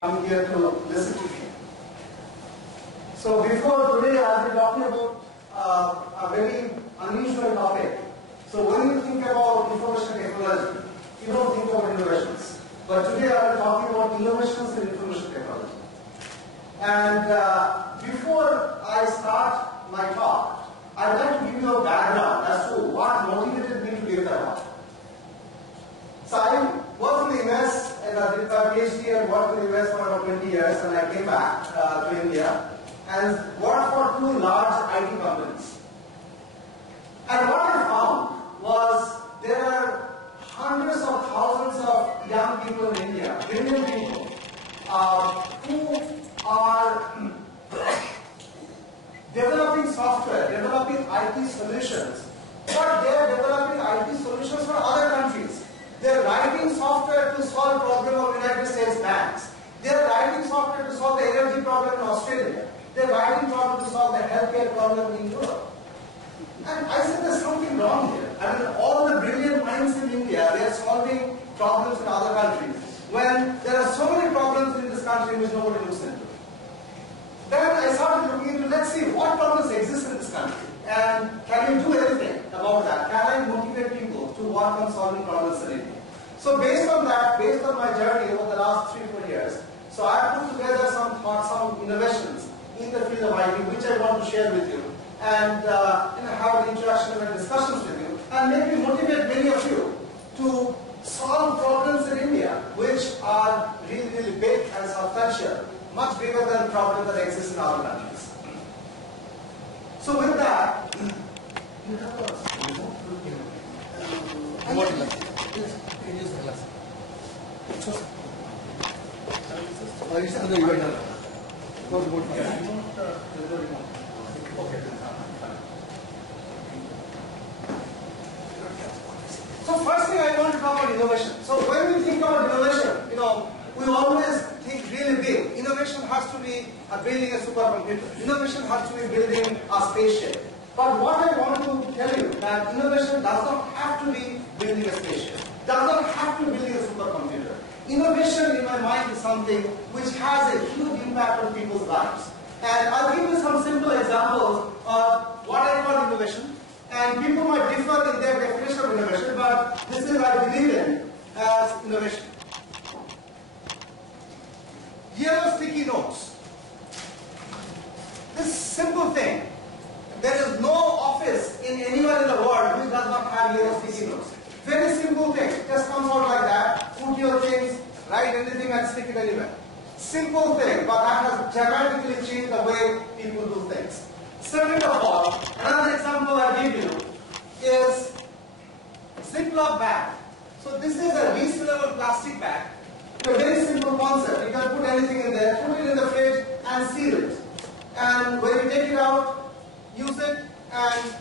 come here to listen to me. So before today, I'll be talking about a very unusual topic. So when you think about information technology, you don't think about innovations. But today I'll be talking about innovations in information technology. And before I start my talk, I'd like to give you a background as to what motivated me to give that talk. So I worked in the US and I did my PhD and worked in the US for about 20 years, and I came back to India and worked for two large IT companies. And what I found was there are hundreds of thousands of young people in India, brilliant people, who are developing software, developing IT solutions, but they are developing IT solutions for other countries. They are writing software to solve problems of United States banks. They are writing software to solve the energy problem in Australia. They are writing software to solve the healthcare problem in Europe. And I said there's something wrong here. I mean, all the brilliant minds in India, they are solving problems in other countries, when there are so many problems in this country which nobody looks into. Then I started looking into, let's see what problems exist in this country, and can we do anything about that? Can I motivate people to work on solving problems in India? So based on that, based on my journey over the last 3-4 years, so I put together some thoughts, some innovations in the field of IT, which I want to share with you, and have an interaction and discussions with you, and maybe motivate many of you to solve problems in India, which are really, really big and substantial, much bigger than problems that exist in other countries. So with that, you have a remote. So first thing I want to talk about innovation. So when we think about innovation, we always think really big. Innovation has to be building a supercomputer. Innovation has to be building a spaceship. But what I want to tell you that innovation does not have to be building a spaceship. Does not have to be building a supercomputer. Innovation in my mind is something which has a huge impact on people's lives. And I'll give you some simple examples of what I call innovation. And people might differ in their definition of innovation, but this is what I believe in as innovation. Yellow sticky notes. This simple thing. There is no office in anywhere in the world which does not have yellow sticky notes. Very simple thing. Just comes out like that. Put your things, write anything and stick it anywhere. Simple thing, but that has dramatically changed the way people do things. Second of all, another example I give you is Ziploc bag. So this is a resealable plastic bag. It's a very simple concept. You can put anything in there, put it in the fridge and seal it. And when you take it out, use it and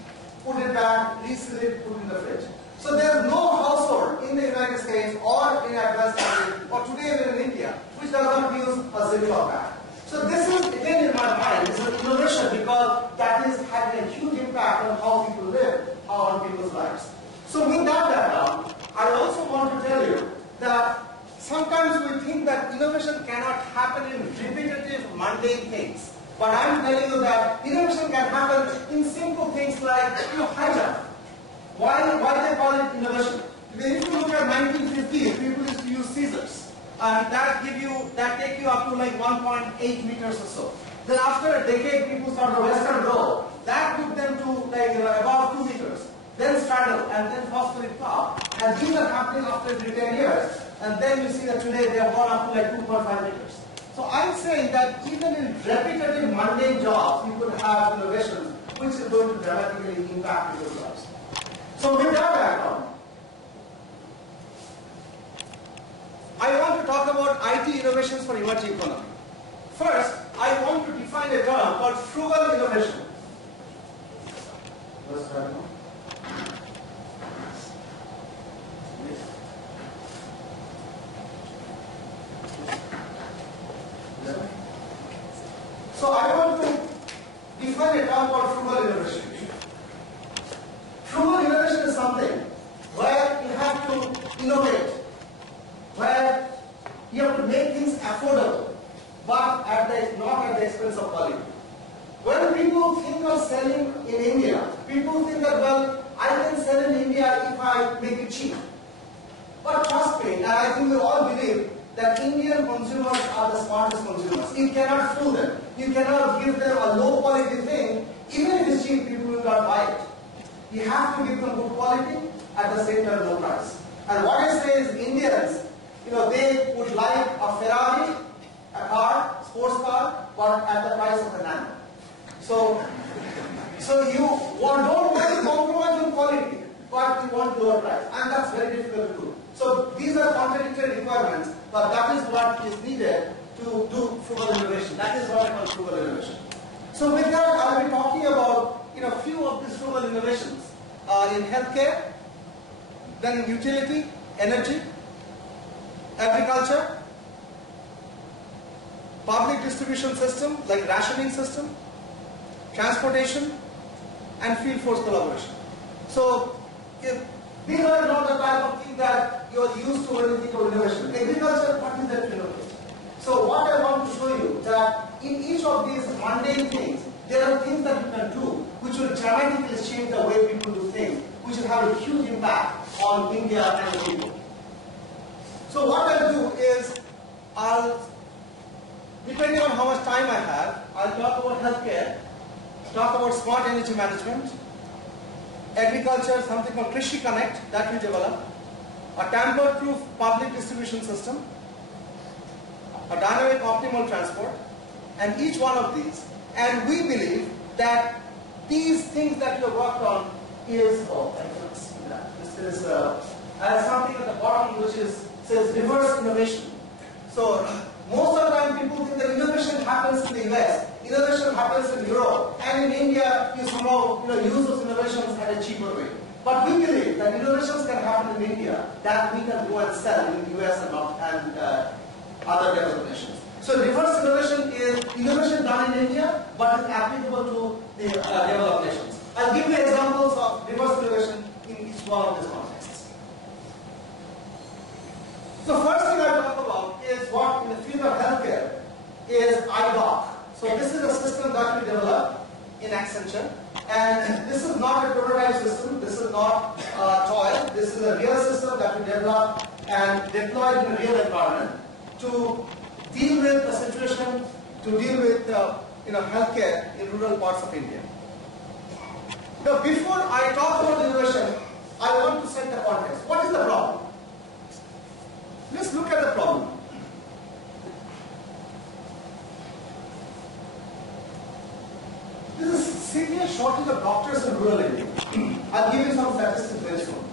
put it back, reseal it, put it in the fridge. So there is no household in the United States or in advanced countries or today even in India which does not use a Ziploc bag. So this is again in my mind, this is an innovation because that is having a huge impact on how people live, on people's lives. So with that background, I also want to tell you that sometimes we think that innovation cannot happen in repetitive, mundane things. But I'm telling you that innovation can happen in simple things like high jump. Why they call it innovation? Because if you look at 1950s, people used to use scissors. And that take you up to like 1.8 meters or so. Then after a decade, people started western roll. That took them to like about 2 meters. Then straddle and then phosphoric plow. And these are happening after every 10 years. And then you see that today they have gone up to like 2.5 meters. So I'm saying that even in repetitive, mundane jobs, you could have innovations which is going to dramatically impact people's lives. So with that background, I want to talk about IT innovations for emerging economy. First, I want to define a term called frugal innovation. So I want to define a term called frugal innovation. Frugal innovation is something where you have to innovate, where you have to make things affordable. not at the expense of quality. When people think of selling in India, people think that, well, I can sell in India if I make it cheap. But trust me, and I think we all believe that Indian consumers are the smartest consumers. You cannot fool them. You cannot give them a low quality thing. Even if it's cheap, people will not buy it. You have to give them good quality at the same time low price. And what I say is Indians, they would like a Ferrari, a car, sports car, but at the price of a nano. So you don't want to compromise on quality, but you want lower price. And that's very difficult to do. So these are contradictory requirements, but that is what is needed to do frugal innovation. That is what I call frugal innovation. So with that, I'll be talking about a few of these frugal innovations in healthcare, then utility, energy, agriculture, public distribution system like rationing system, transportation, and field force collaboration. So these are not the type of things that you are used to when you think of innovation. Agriculture, what is that innovation? So what I want to show you that in each of these mundane things, there are things that you can do which will dramatically change the way people do things, which will have a huge impact on India and the people. So what I'll do is, depending on how much time I have, I'll talk about healthcare, talk about smart energy management, agriculture, something called Krishi Connect that we developed, a tamper-proof public distribution system, a dynamic optimal transport, and each one of these. And we believe that these things that you have worked on is, this is something at the bottom which says reverse innovation. So most of the time people think that innovation happens in the US, innovation happens in Europe, and in India you somehow use those innovations at a cheaper way. But we believe that innovations can happen in India that we can go and sell in the US and other developed nations. So reverse innovation is innovation done in India, but is applicable to the developed nations. I'll give you examples of reverse innovation in each one of these contexts. So first thing I'll talk about is what in the field of healthcare is iDoc. So this is a system that we developed in Accenture, and this is not a prototype system, this is not a toy, this is a real system that we developed and deployed in a real environment to deal with the situation, to deal with healthcare in rural parts of India. Now before I talk about innovation, I want to set the context. What is the problem? Let's look at the problem. There is a severe shortage of doctors in rural India. I'll give you some statistics very soon.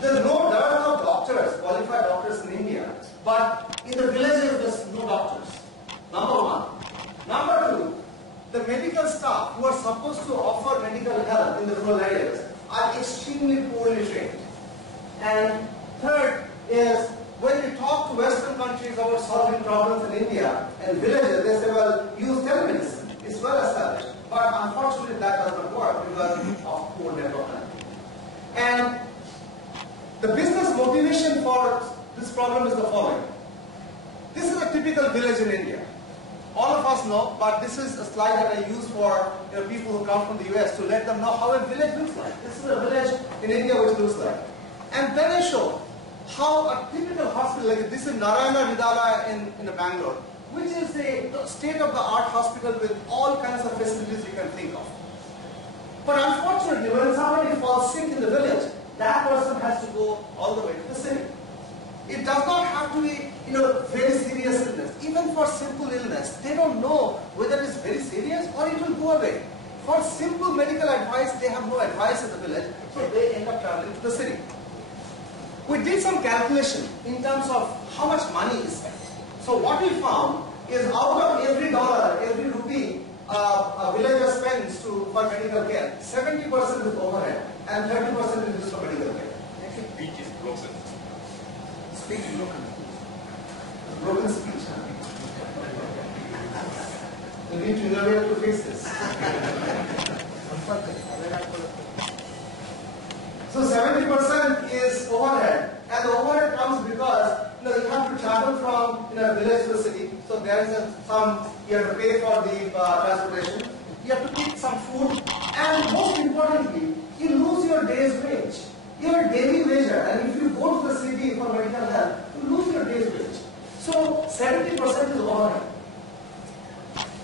There is no dearth of doctors, qualified doctors in India, but in the villages there is no doctors. Number one. Number two, the medical staff who are supposed to offer medical help in the rural areas are extremely poorly trained. And third is, when we talk to Western countries about solving problems in India and villages, they say, well, use telemedicine. It's well established. But unfortunately, that does not work because of poor development. And the business motivation for this problem is the following. This is a typical village in India. All of us know, but this is a slide that I use for people who come from the US to let them know how a village looks like. This is a village in India which looks like. And then I show how a typical hospital, like this is Narayana Vidala in Bangalore, which is a state-of-the-art hospital with all kinds of facilities you can think of. But unfortunately, when somebody falls sick in the village, that person has to go all the way to the city. It does not have to be, very serious illness. Even for simple illness, they don't know whether it's very serious or it will go away. For simple medical advice, they have no advice in the village, so they end up traveling to the city. We did some calculation in terms of how much money is spent. So what we found is out of every dollar, every rupee a villager spends for medical care, 70% is overhead and 30% is used for medical care. Speech is broken. Speech is broken. Broken speech. You need to innovate to fix this. So 70% is overhead, and the overhead comes because you have to travel from a village to the city. So there is you have to pay for the transportation. You have to pick some food, and most importantly, you lose your day's wage, your daily wage. And if you go to the city for medical help, you lose your day's wage. So 70% is overhead.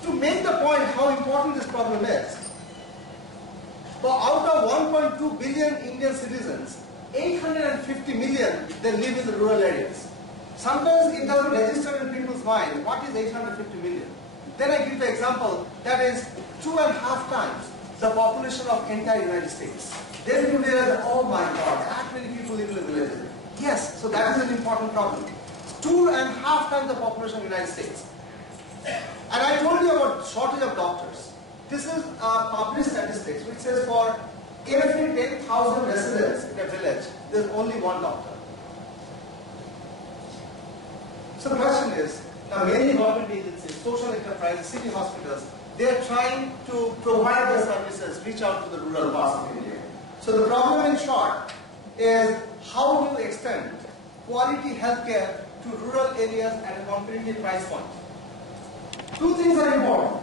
To make the point how important this problem is, so out of 1.2 billion Indian citizens, 850 million, they live in the rural areas. Sometimes it doesn't register in people's mind, what is 850 million? Then I give the example, that is 2.5 times the population of entire United States. Then you realize, oh my God, that many people live in the villages. Yes, so that is an important problem. 2.5 times the population of the United States. And I told you about shortage of doctors. This is published statistics which says for every 10,000 residents in a village, there is only one doctor. So the question is, now many government agencies, social enterprises, city hospitals, they are trying to provide their services, reach out to the rural parts of India. So the problem in short is how do you extend quality healthcare to rural areas at a competitive price point? Two things are important.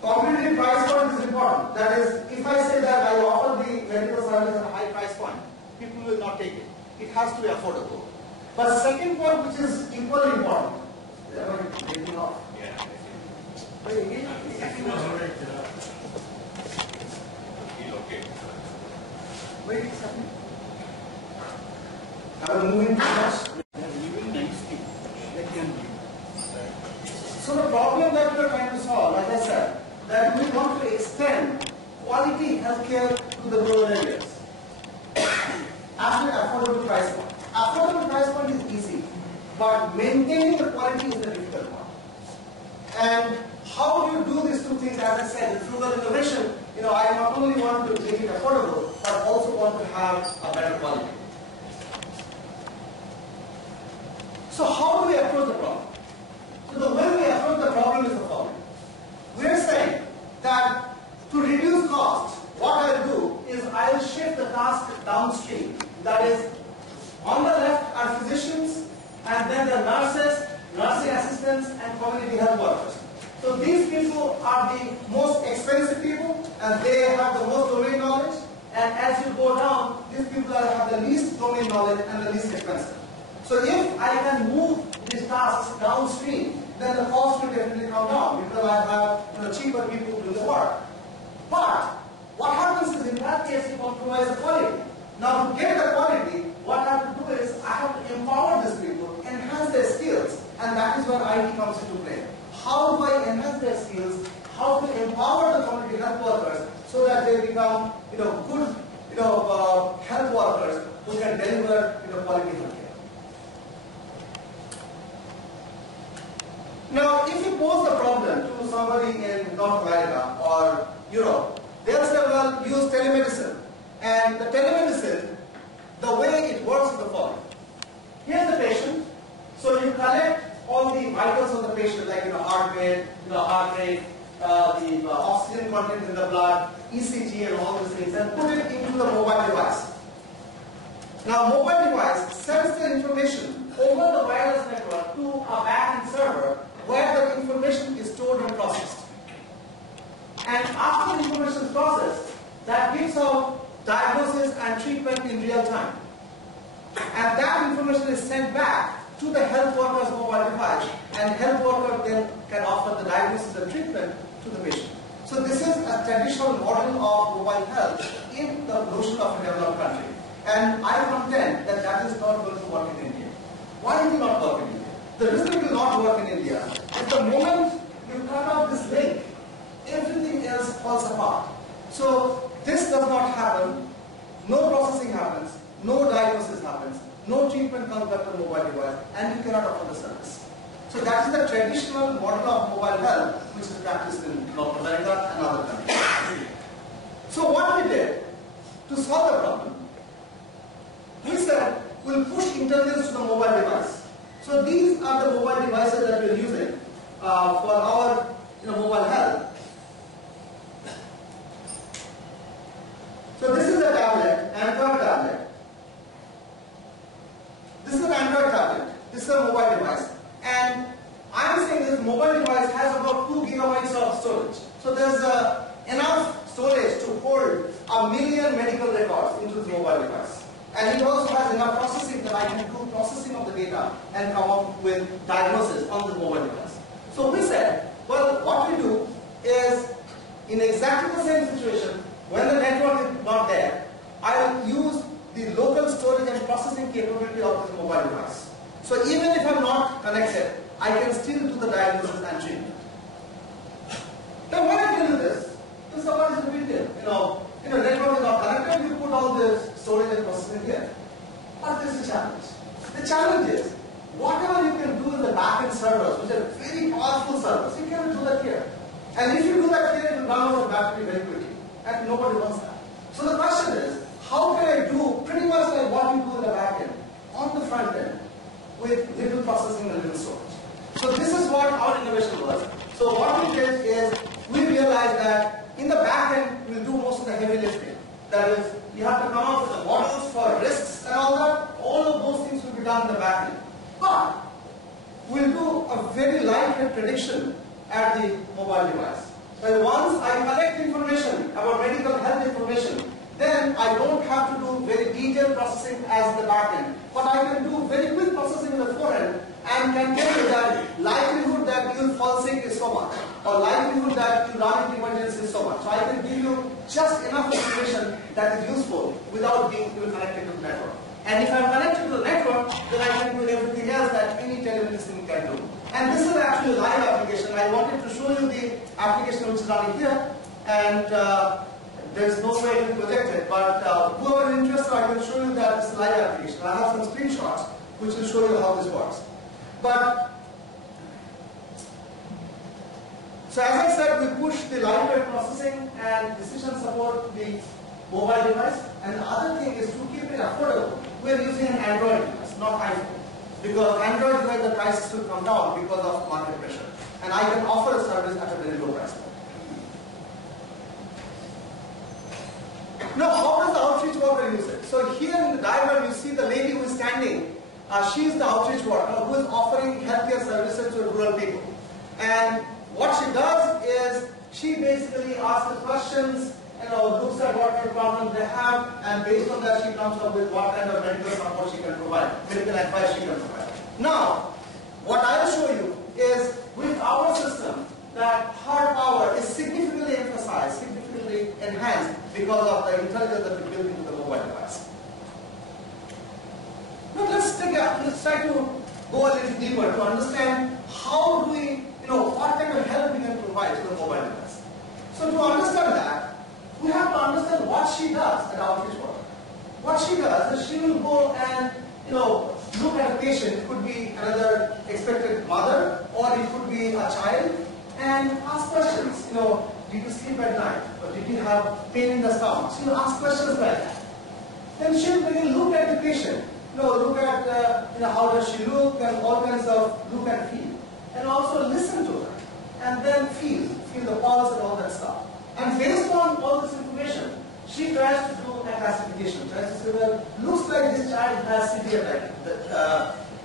Competitive price point is important. That is, if I say that I offer the medical service at a high price point, people will not take it. It has to be affordable. But the second point, which is equally important, taking off. Wait a second. I'm moving too much. So the problem that we are trying to solve, like I said, that we want to extend quality healthcare to the rural areas at an affordable price point. Affordable price point is easy, but maintaining the quality is the difficult one. And how do you do these two things? As I said, through the innovation, I not only want to make it affordable, but also want to have a better quality. So how do we approach the problem? So the way we approach the problem is the following. We are saying that to reduce cost, what I will do is I will shift the task downstream. That is, on the left are physicians, and then the nurses, nursing assistants, and community health workers. So these people are the most expensive people, and they have the most domain knowledge. And as you go down, these people have the least domain knowledge and the least expensive. So if I can move these tasks downstream, then the cost will definitely come down because I have cheaper people to do the work. But what happens is in that case you compromise the quality. Now to get the quality, what I have to do is I have to empower these people, enhance their skills, and that is where IT comes into play. How do I enhance their skills? How to empower the community health workers so that they become good health workers who can deliver quality health care. Now, if you pose the problem to somebody in North America or Europe, they'll say, well, use telemedicine. And the telemedicine, the way it works is the following. Here's the patient. So you collect all the vitals of the patient, like heart rate, the oxygen content in the blood, ECG, and all these things, and put it into the mobile device. Now, mobile device sends the information over the wireless network to a back-end server where the information is stored and processed. And after the information is processed, that gives out diagnosis and treatment in real time. And that information is sent back to the health worker's mobile device, and health worker then can offer the diagnosis and treatment to the patient. So this is a traditional model of mobile health in the notion of a developed country. And I contend that that is not going to work in India. Why will it not work in India? The reason it will not work in India is the moment you cut off this link, everything else falls apart. So this does not happen, no processing happens, no diagnosis happens, no treatment comes back to the mobile device, and you cannot offer the service. So that is the traditional model of mobile health which is practiced in North America and other countries. So what we did to solve the problem, we said we'll push intelligence to the mobile device. So these are the mobile devices that we are using for our mobile health. So this is a tablet, Android tablet. This is mobile device has about 2 gigabytes of storage. So there's enough storage to hold 1 million medical records into the mobile device. And it also has enough processing that I can do processing of the data and come up with diagnosis on the mobile device. So we said, well, what we do is, in exactly the same situation, when the network is not there, I will use the local storage and processing capability of the mobile device. So even if I'm not connected, I can still do the diagnosis and treatment. Now when I tell you this is a big deal. Network is not connected, you put all the storage and processing here. But there is a challenge. The challenge is, whatever you can do in the back-end servers, which are very powerful servers, you cannot do that here. And if you do that here, it will run out of battery very quickly. And nobody wants that. So the question is, how can I do pretty much like what you do in the back-end, on the front-end, with little processing and little storage? So this is what our innovation was. So what we did is, we realized that in the back-end, we'll do most of the heavy lifting. That is, you have to come up with the models for risks and all that. All of those things will be done in the back-end. But we'll do a very lightweight prediction at the mobile device. And once I collect information about medical health information, then I don't have to do very detailed processing as the back-end. But I can do very quick processing in the forend and can tell you that likelihood that you'll fall sick is so much, or likelihood that you run into emergency is so much. So I can give you just enough information that is useful without being connected to the network. And if I'm connected to the network, then I can do everything else that any telemedicine can do. And this is actually a live application. I wanted to show you the application which is running here. And there's no way to project it. But whoever is interested, I can show you that this is a live application. I have some screenshots which will show you how this works. But so as I said, we push the lightweight processing and decision support to the mobile device. And the other thing is to keep it affordable. We are using an Android device, not iPhone. Because Android device, the prices will come down because of market pressure. And I can offer a service at a very low price point. Now, how does the outreach worker use it? So here in the diagram, you see the lady who is standing. She is the outreach worker who is offering healthcare services to rural people. And what she does is, she basically asks the questions, looks at what kind of problems they have, and based on that she comes up with what kind of medical support she can provide, medical advice she can provide. Now, what I will show you is, with our system, that her power is significantly emphasized, significantly enhanced because of the intelligence that we built into the mobile device. Now let's try to go a little deeper to understand how do we, what kind of help we can provide to the mobile device. So to understand that, we have to understand what she does at outreach worker. What she does is she will go and look at a patient. It could be another expected mother, or it could be a child, and ask questions. Did you sleep at night, or did you have pain in the stomach? She will ask questions like that. Then she will begin look at the patient. Look at how does she look, and all kinds of look and feel, and also listen to her, and then feel the pulse and all that stuff. And based on all this information, she tries to do a classification. Tries to say, well, looks like this child has severe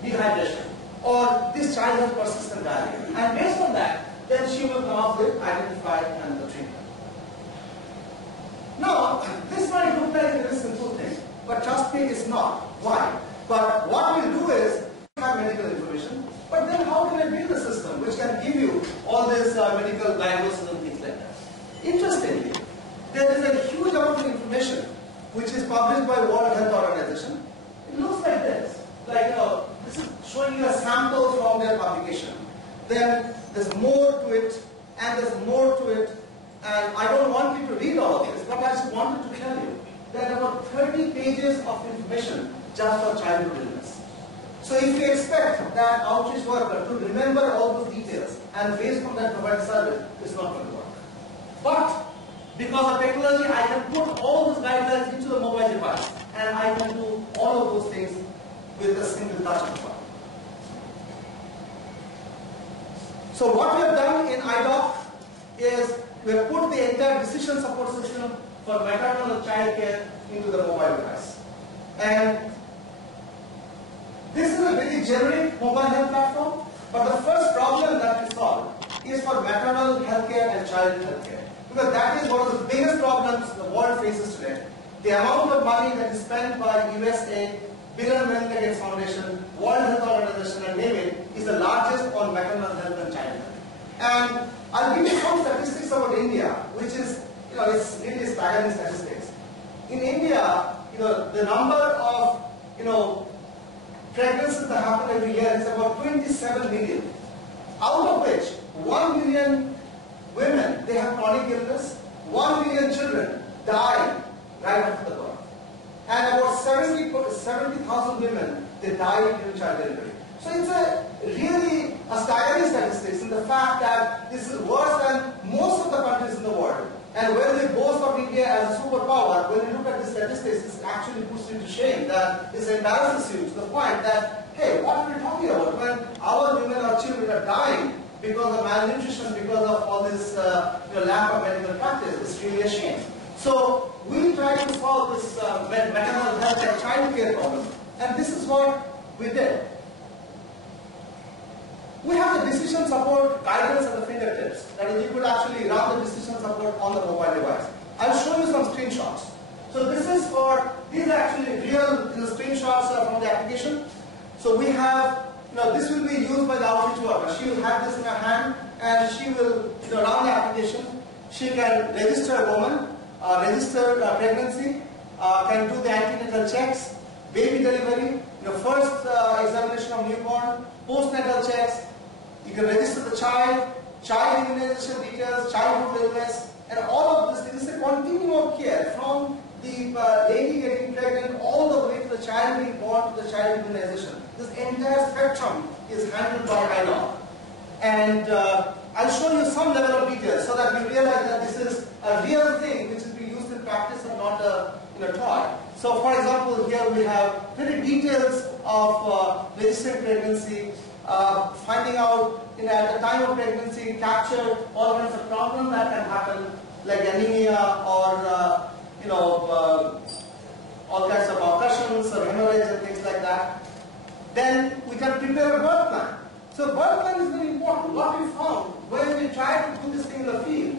dehydration, or this child has persistent diarrhea. And based on that, then she will come up with identify and the treatment. Now, this might look like a very simple thing, but trust me, it's not. Why? But what we'll do is have medical information, but then how can I build a system which can give you all this medical diagnosis and things like that? Interestingly, there is a huge amount of information which is published by World Health Organization. It looks like this. This is showing you a sample from their publication. Then there's more to it, and there's more to it. And I don't want you to read all of this, but I just wanted to tell you that about 30 pages of information just for childhood illness. So if you expect that outreach worker to remember all those details and based on that provide service, it's not going to work. But because of technology, I can put all those guidelines into the mobile device, and I can do all of those things with a single touch of the button. So what we have done in IDOC is we have put the entire decision support system for maternal and child care into the mobile device. And this is a very generic mobile health platform. But the first problem that we solve is for maternal healthcare and child healthcare. Because that is one of the biggest problems the world faces today. The amount of money that is spent by USA, Bill and Melinda Gates Foundation, World Health Organization, and name it, is the largest on maternal health and child health. And I'll give you some statistics about India, which is, it's really staggering statistics. In India, the number of, pregnancies that happen every year is about 27 million. Out of which, 1 million women, they have chronic illness, 1 million children die right after the birth. And about 70,000 women, they die during child delivery. So it's a really staggering statistics in the fact that this is worse than most of the countries in the world. And when we boast of India as a superpower, when we look at the statistics, it actually puts you to shame. That it embarrasses you to the point that, hey, what are we talking about? When our women, our children are dying because of malnutrition, because of all this lack of medical practice, it's really a shame. So we try to solve this maternal health and child care problem. And this is what we did. We have the decision support guidance at the fingertips. That is, you could actually run the decision support on the mobile device. I'll show you some screenshots. So this is these are actually real screenshots from the application. So we have, this will be used by the outreach worker. She will have this in her hand and she will run the application. She can register a woman, register a pregnancy, can do the antenatal checks, baby delivery, first examination of newborn, postnatal checks. You can register the child immunization details, childhood illness, and all of this. This is a continuum of care from the lady getting pregnant all the way to the child being born to the child immunization. This entire spectrum is handled by iLog. And I'll show you some level of detail so that you realize that this is a real thing which is being used in practice and not a toy. So for example, here we have very details of registering pregnancy, finding out at the time of pregnancy, capture all kinds of problems that can happen, like anemia or all kinds of concussions or hemorrhage and things like that. Then we can prepare a birth plan. So birth plan is very important. What we found when we tried to do this thing in the field,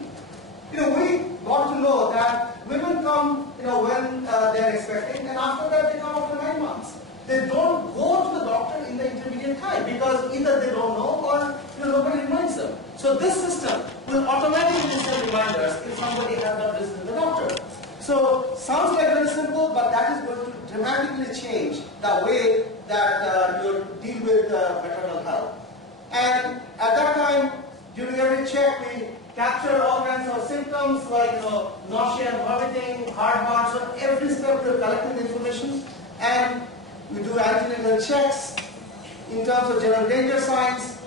we got to know that women come, when they're expecting, and after that they come after 9 months. They don't go to the doctor in the intermediate time because either they don't know or nobody reminds them. So this system will automatically send reminders if somebody has not listened to the doctor. So sounds like very simple, but that is going to dramatically change the way that you deal with maternal health. And at that time, during every check, we capture all kinds of symptoms like nausea and vomiting, heart. So every step we're collecting the information, and we do antenatal checks in terms of general danger signs.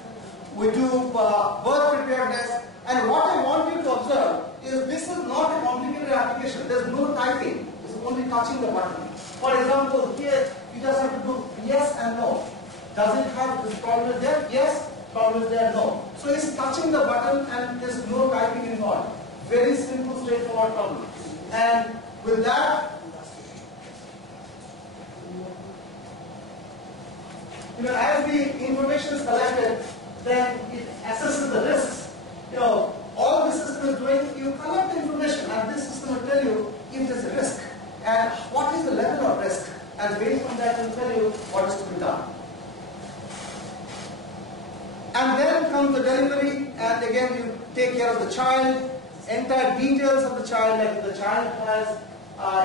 We do birth preparedness. And what I want you to observe is this is not a complicated application. There's no typing. It's only touching the button. For example, here you just have to do yes and no. Does it have this problem is there? Yes. Problem is there? No. So it's touching the button and there's no typing involved. Very simple, straightforward problem. And with that, as the information is collected, then it assesses the risks. All the system is doing, you collect the information and this system will tell you if there's a risk and what is the level of risk, and based on that it will tell you what is to be done. And then comes the delivery, and again you take care of the child, entire details of the child, like if the child has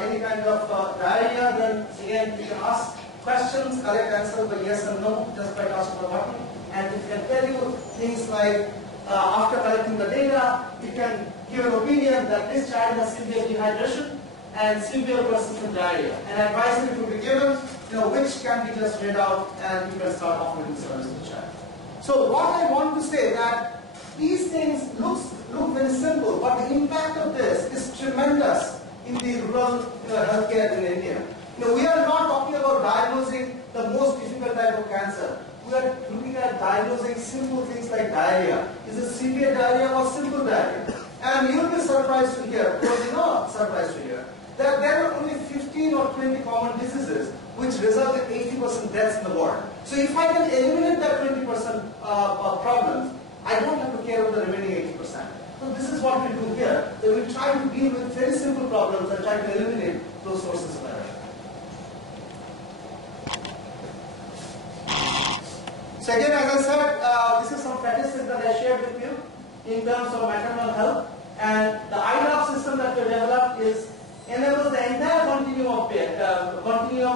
any kind of diarrhea, then again you can ask questions, correct answer by yes and no, just by touching the button. And it can tell you things like, after collecting the data, it can give an opinion that this child has severe dehydration and severe persistent diarrhea. And advisory to be given, which can be just read out and you can start offering the service to the child. So what I want to say that these things look very simple, but the impact of this is tremendous in the rural healthcare in India. We are not talking about diagnosing the most difficult type of cancer. We are looking at diagnosing simple things like diarrhea. Is it severe diarrhea or simple diarrhea? And you'll be surprised to hear, because you're not surprised to hear, that there are only 15 or 20 common diseases which result in 80% deaths in the world. So if I can eliminate that 20% problems, I don't have to care about the remaining 80%. So this is what we do here. So we try to deal with very simple problems and try to eliminate those sources of error. So again, as I said, this is some statistics that I shared with you in terms of maternal health. And the IDOP system that we developed enables the entire continuum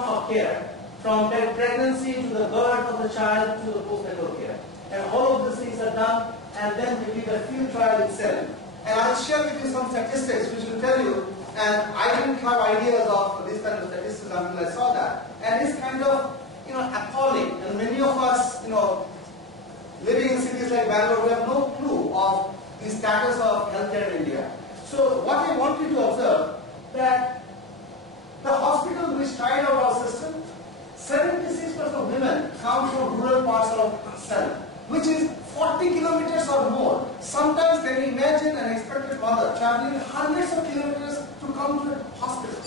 of care, from pregnancy to the birth of the child to the postnatal care. And all of these things are done, and then we did a field trial itself. And I'll share with you some statistics which will tell you, and I didn't have ideas of this kind of statistics until I saw that. And it's kind of, appalling. And many of us, living in cities like Bangalore, we have no clue of the status of healthcare in India. So what I want you to observe, that the hospitals which tried out our system, 76% of women come from rural parts of South, which is 40 kilometers or more. Sometimes can you imagine an expectant mother traveling hundreds of kilometers to come to a hospital?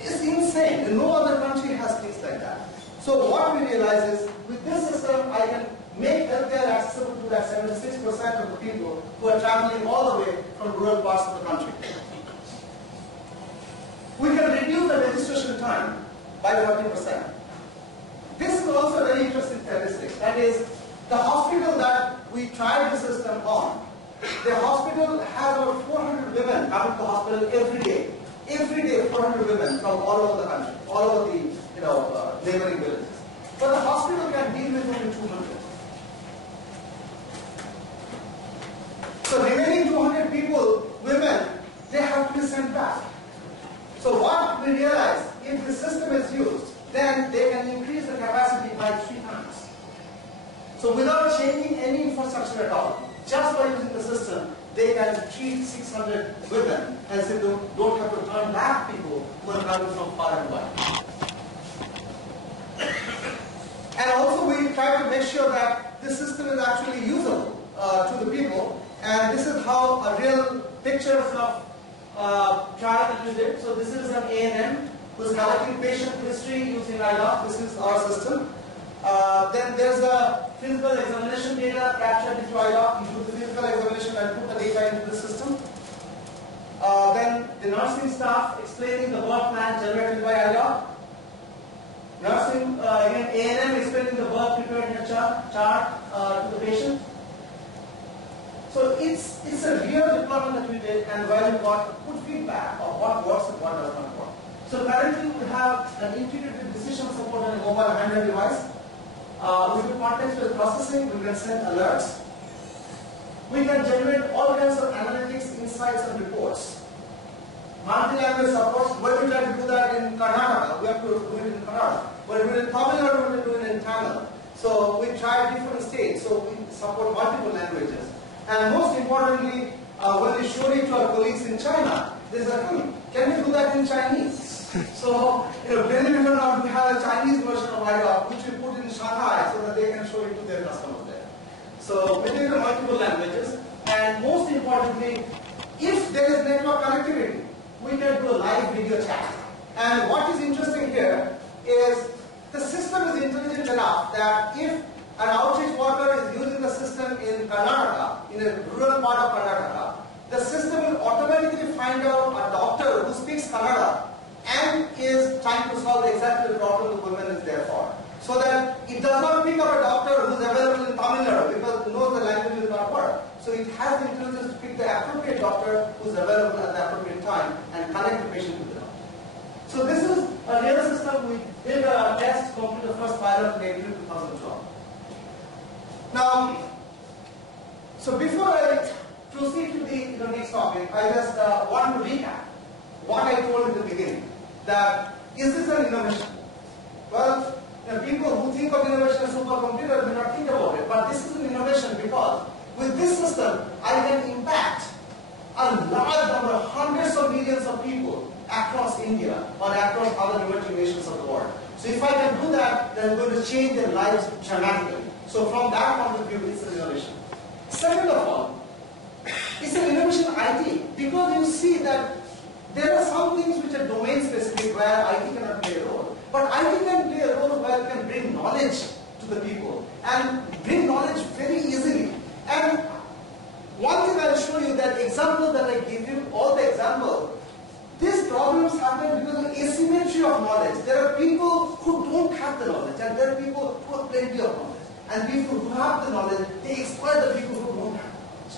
It's insane. And no other country has things like that. So what we realize is, with this system, I can make healthcare accessible to that 76% of the people who are traveling all the way from rural parts of the country. We can reduce the registration time by 40%. This is also a very interesting statistic. That is, the hospital that we tried the system on, the hospital has about 400 women coming to the hospital every day. Every day, 400 women from all over the country, all over the neighboring villages. But the hospital can deal with only 200. So remaining 200 people, women, they have to be sent back. So what we realize, if the system is used, then they can increase the capacity by 3 times. So without changing any infrastructure at all, just by using the system, they can treat 600 women and they don't have to turn back people who are coming from far and wide. And also we try to make sure that this system is actually usable to the people. And this is how a real pictures of trial that we did. So this is an A&M who is collecting patient history using IDOC. This is our system. Then there's a physical examination data captured into IDOC. You do the physical examination and put the data into the system. Then the nursing staff explaining the birth plan generated by IDOC. Nursing, again, A&M explaining the birth preparedness chart to the patient. So it's a real deployment that we did, and where we got good feedback of what works and what does not work. So currently we have an integrated decision support on a mobile handheld device. We do context-based processing, we can send alerts. We can generate all kinds of analytics, insights, and reports. Multi-language support, when we try to do that in Karnataka, we have to do it in Kannada. When we do it in Tamil Nadu, we have to do it in Tamil. So we try different states, so we support multiple languages. And most importantly, when we showed it to our colleagues in China, they said, can we do that in Chinese? So, believe it or not, we have a Chinese version of IDOC, which we put in Shanghai so that they can show it to their customers there. So, we did multiple languages. And most importantly, if there is network connectivity, we can do a live video chat. And what is interesting here is the system is intelligent enough that if an outreach worker is using the system in Karnataka, in a rural part of Karnataka, the system will automatically find out a doctor who speaks Kannada and is trying to solve exactly the problem the woman is there for. So that it does not pick up a doctor who is available in Tamil Nadu because it knows the language will not work. So it has the intelligence to pick the appropriate doctor who is available at the appropriate time and connect the patient with the doctor. So this is a real system. We did a test, completed the first pilot in April 2012. Now, so before I proceed to the next topic, I just want to recap what I told in the beginning. That is this an innovation? Well, people who think of innovation as supercomputer do not think about it, but this is an innovation because with this system, I can impact a large number, hundreds of millions of people across India or across other emerging nations of the world. So if I can do that, then I'm going to change their lives dramatically. So from that point of view, it's an innovation. Second of all, it's an innovation IT because you see that there are some things which are domain specific where IT cannot play a role. But IT can play a role where it can bring knowledge to the people and bring knowledge very easily. And one thing I'll show you, that example that I give you, all the example, these problems happen because of asymmetry of knowledge. There are people who don't have the knowledge, and there are people who have plenty of knowledge. And people who have the knowledge, they exploit the people who don't have the knowledge.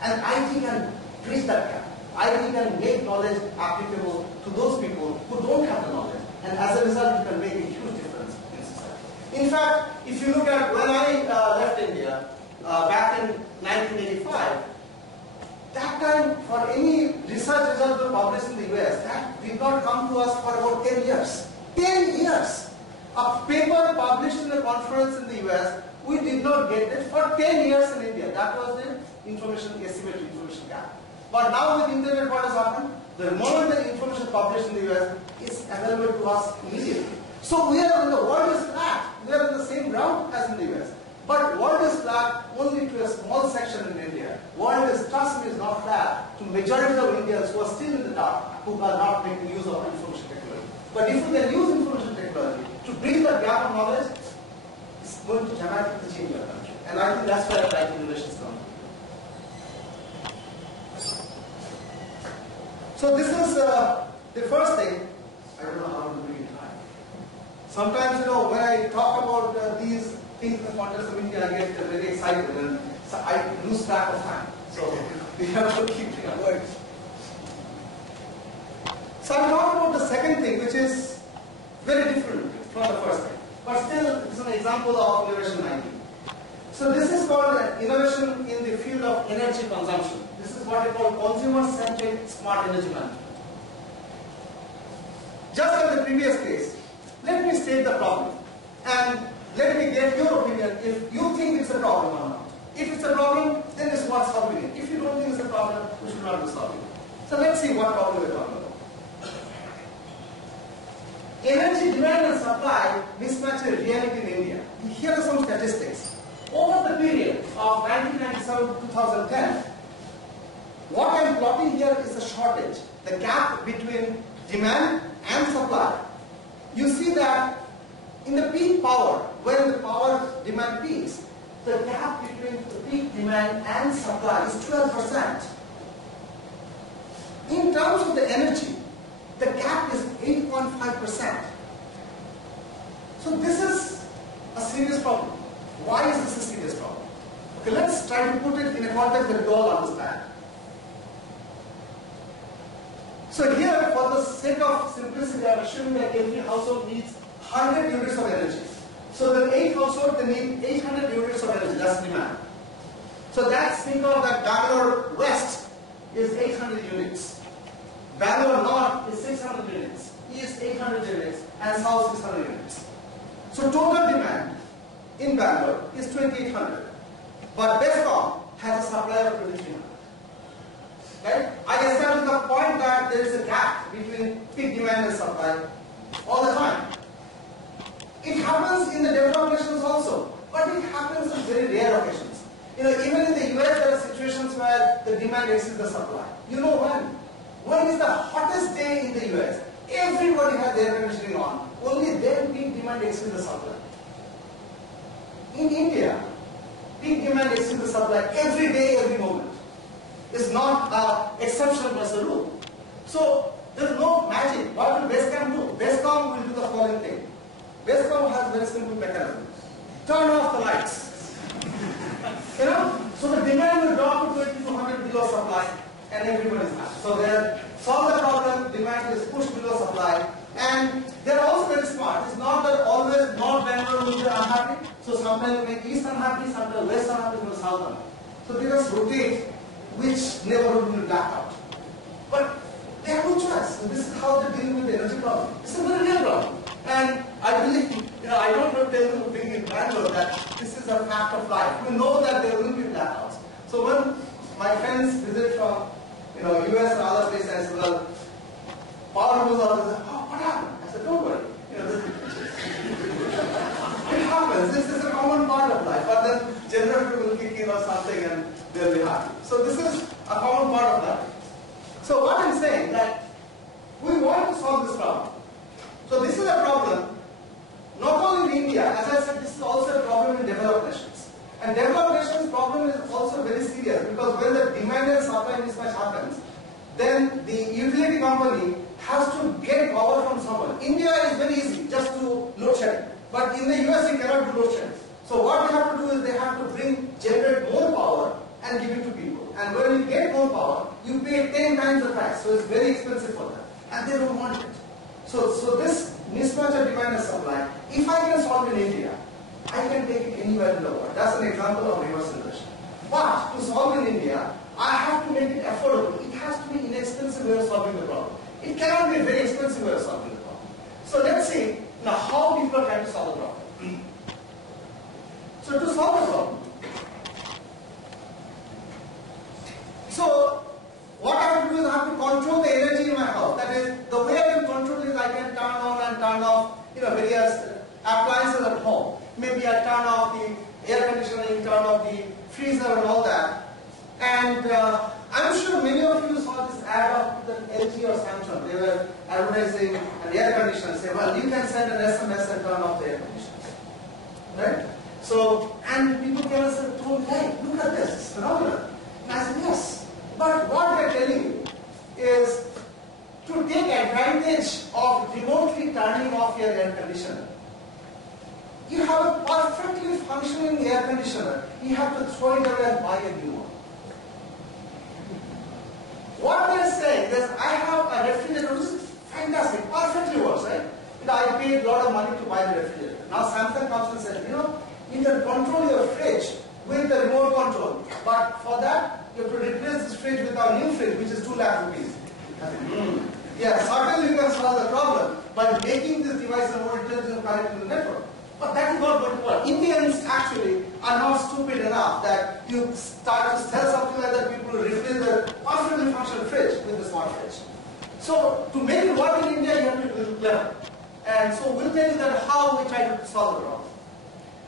And IT can bridge that gap. IT can make knowledge applicable to those people who don't have the knowledge. And as a result, it can make a huge difference in society. In fact, if you look at when I left India, back in 1985, that time for any research result were published in the US, that did not come to us for about 10 years. 10 years! A paper published in a conference in the US, we did not get it for 10 years in India. That was the information asymmetry, information gap. But now with internet, what has happened? The moment the information published in the US is available to us immediately. So we are, when the world is flat, we are on the same ground as in the US. But world is flat only to a small section in India. World is, trust me, is not flat to majority of Indians who are still in the dark, who are not making use of information technology. But if we can use information technology to bridge the gap of knowledge, it's going to dramatically change our country. And I think that's where IT innovations come. So this is the first thing. I don't know how to bring it time. Sometimes, when I talk about these things in the context of India, I get very excited and so I lose track of time. So we have to keep our words. So I'll talk about the second thing, which is very different from the first thing. But still, it's an example of innovation 19. So this is called innovation in the field of energy consumption. This is what I call consumer-centric smart energy management. Just like the previous case, let me state the problem. And let me get your opinion if you think it's a problem or not. If it's a problem, then it's worth solving it. If you don't think it's a problem, we should not be solving it. So let's see what problem we're talking about. Energy demand and supply mismatch a reality in India. Here are some statistics. Over the period of 1997 to 2010, what I'm plotting here is the shortage, the gap between demand and supply. You see that in the peak power, when the power demand peaks, the gap between the peak demand and supply is 12%. In terms of the energy, the gap is 8.5%. So this is a serious problem. Why is this a serious problem? Okay, let's try to put it in a context that we all understand. So here, for the sake of simplicity, I'm assuming that every household needs 100 units of energy. So the 8 households, they need 800 units of energy, that's demand. So that's, think of that Bangalore West is 800 units. Bangalore North is 600 units. East 800 units and South 600 units. So total demand in Bangalore is 2800. But BESCOM has a supply of 2300. Right? I established the point that there is a gap between peak demand and supply all the time. It happens in the developed nations also, but it happens in very rare occasions. Even in the US, there are situations where the demand exceeds the supply. You know when? When is the hottest day in the US? Everybody has their air conditioning on. Only then peak demand exceeds the supply. In India, peak demand exceeds the supply every day, every moment. It's not an exception but a rule. So there's no magic. What will BESCOM do? BESCOM will do the following thing. BESCOM has a very simple mechanism. Turn off the lights. So the demand will drop to 2200 below supply and everybody is happy. So they solve the problem, demand is pushed below supply, and they're also very smart. It's not that always North Bangalore will be unhappy. So sometimes they make East unhappy, sometimes West unhappy, sometimes South unhappy. So they just rotate which neighborhood will black out. But they have no choice. So this is how they deal with the energy problem. It's a very real problem. And I believe, I don't want to tell you being in Bangalore that this is a fact of life. We know that there will be blackouts. So when my friends visit from US and other places, I said, well, power goes out. They say, oh, what happened? I said, don't worry. It happens. This is a common part of life. But then generator will kick in or something and they'll be happy. So this is a common part of life. So what I'm saying that we want to solve this problem. So this is a problem Not only in India, as I said, this is also a problem in developed nations. And developed nations problem is also very serious because when the demand and supply mismatch happens, then the utility company has to get power from someone. India is very easy, just to load shedding. But in the US, you cannot do load shedding. So what they have to do is they have to generate more power and give it to people. And when you get more power, you pay 10 times the price. So it's very expensive for them. And they don't want it. So this mismatch of demand and supply, if I can solve in India, I can take it anywhere in the world. That's an example of reverse integration. But to solve in India, I have to make it affordable. It has to be inexpensive way of solving the problem. It cannot be a very expensive way of solving the problem. So let's see now how people are trying to solve the problem. So to solve the problem, so what I have to do is I have to control the energy in my house. That is, the way I can control is I can turn on and turn off, various appliances at home. Maybe I turn off the air conditioning, turn off the freezer and all that. And I'm sure many of you saw this ad of the LG or Samsung. They were advertising an air conditioner. Say, well, you can send an SMS and turn off the air conditioner. Right? So, and people came and said, don't lie, look at this, it's phenomenal. And I said, yes. But what they're telling you is to take advantage of remotely turning off your air conditioner. You have a perfectly functioning air conditioner. You have to throw it away and buy a new one. What they're saying is, I have a refrigerator which is fantastic, perfectly works, right? I paid a lot of money to buy the refrigerator. Now Samsung comes and says, you can control your fridge with the remote control. But for that, you have to replace this fridge with our new fridge, which is 2 lakh rupees. Yeah, certainly you can solve the problem by making this device more intelligent and connected to the network. But that is not going to work. Indians actually are not stupid enough that you start to sell something like that, people will replace the perfectly functional fridge with the smart fridge. So to make it work in India, you have to be a little clever. And so we'll tell you that how we try to solve the problem.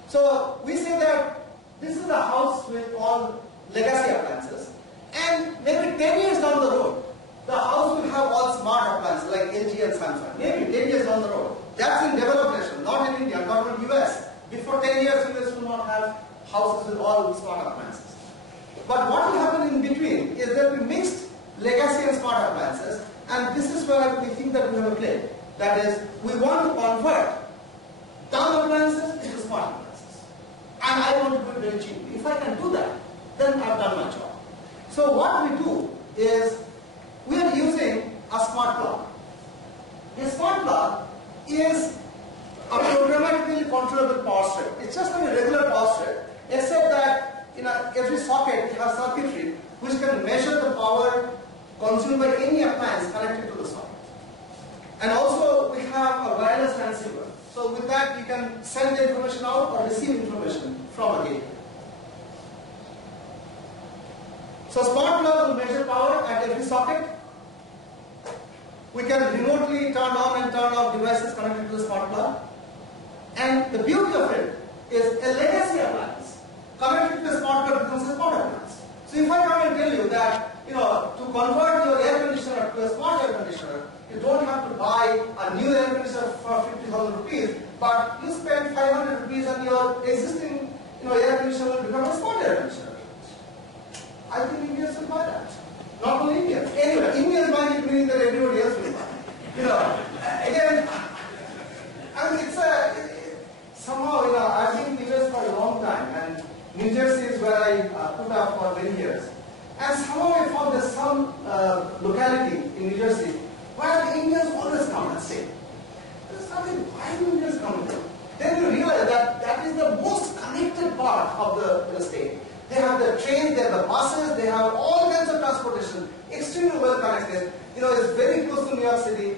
So we say that this is a house with all legacy appliances, and maybe 10 years down the road, the house will have all smart appliances like LG and Samsung. Maybe 10 years down the road. That's in developed nations, not in India, not in the US. Before 10 years, US will not have houses with all smart appliances. But what will happen in between is there will be mixed legacy and smart appliances, and this is where we think that we have a play. That is, we want to convert dumb appliances into smart appliances. And I want to do it very cheaply. If I can do that, then I've done my job. So what we do is, we are using a smart plug. A smart plug is a programmatically controllable power strip. It's just like a regular power strip, except that in every socket we have circuitry which can measure the power consumed by any appliance connected to the socket. And also we have a wireless transceiver. So with that you can send the information out or receive information from a gateway. So smart plug will measure power at every socket. We can remotely turn on and turn off devices connected to the smart plug. And the beauty of it is a legacy appliance connected to the smart plug becomes a smart appliance. So if I come and tell you that, to convert your air conditioner to a smart air conditioner, you don't have to buy a new air conditioner for 50,000 rupees, but you spend 500 rupees and your existing air conditioner will become a smart air conditioner. I think Indians will buy that. Not only Indians. Anyway, Indians buying it meaning that everybody else will buy. Again, I mean, somehow, I've been in the US for a long time, and New Jersey is where I put up for many years. And somehow I found there's some locality in New Jersey where the Indians always come and stay. There's something, why do Indians come here? Then you realize that that is the most connected part of the state. They have the trains, they have the buses, they have all kinds of transportation, extremely well connected. It's very close to New York City.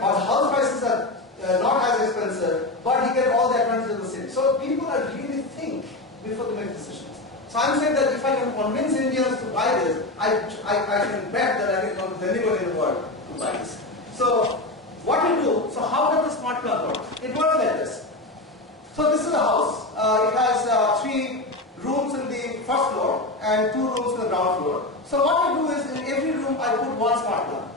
House prices are not as expensive, but you get all the advantages of the city. So people are really think before they make decisions. So I'm saying that if I can convince Indians to buy this, I can bet that I can convince anybody in the world to buy this. So what we do, so how does the smart plug work? It works like this. So this is a house. It has 3 rooms in the first floor and 2 rooms in the ground floor. So what I do is in every room I put one smart plug.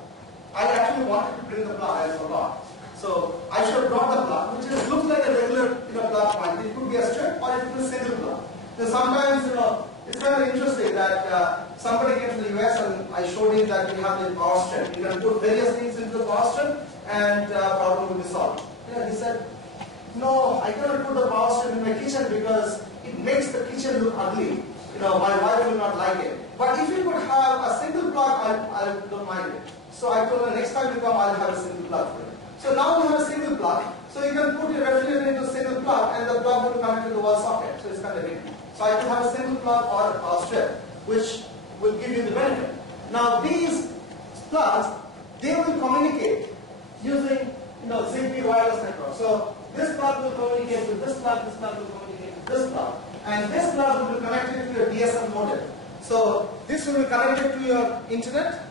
I actually wanted to bring the plug, I forgot. So I should have brought the plug, which looks like a regular plug point. It could be a strip or it could be a single plug. So sometimes it's kind of interesting that somebody came to the US and I showed him that we have the power strip. You can put various things into the power strip and problem will be solved. He said, no, I cannot put the power strip in my kitchen because it makes the kitchen look ugly. My wife will not like it. But if you could have a single plug, I don't mind it. So I told her next time you come, I'll have a single plug for you. So now we have a single plug. So you can put your refrigerator into a single plug and the plug will connect to the wall socket. So it's kind of handy. So I can have a single plug or a power strip, which will give you the benefit. Now these plugs, they will communicate using Zigbee wireless network. So this plug will communicate with this plug will communicate with this plug. And this plug will be connected to your DSL modem. So this will be connected to your internet.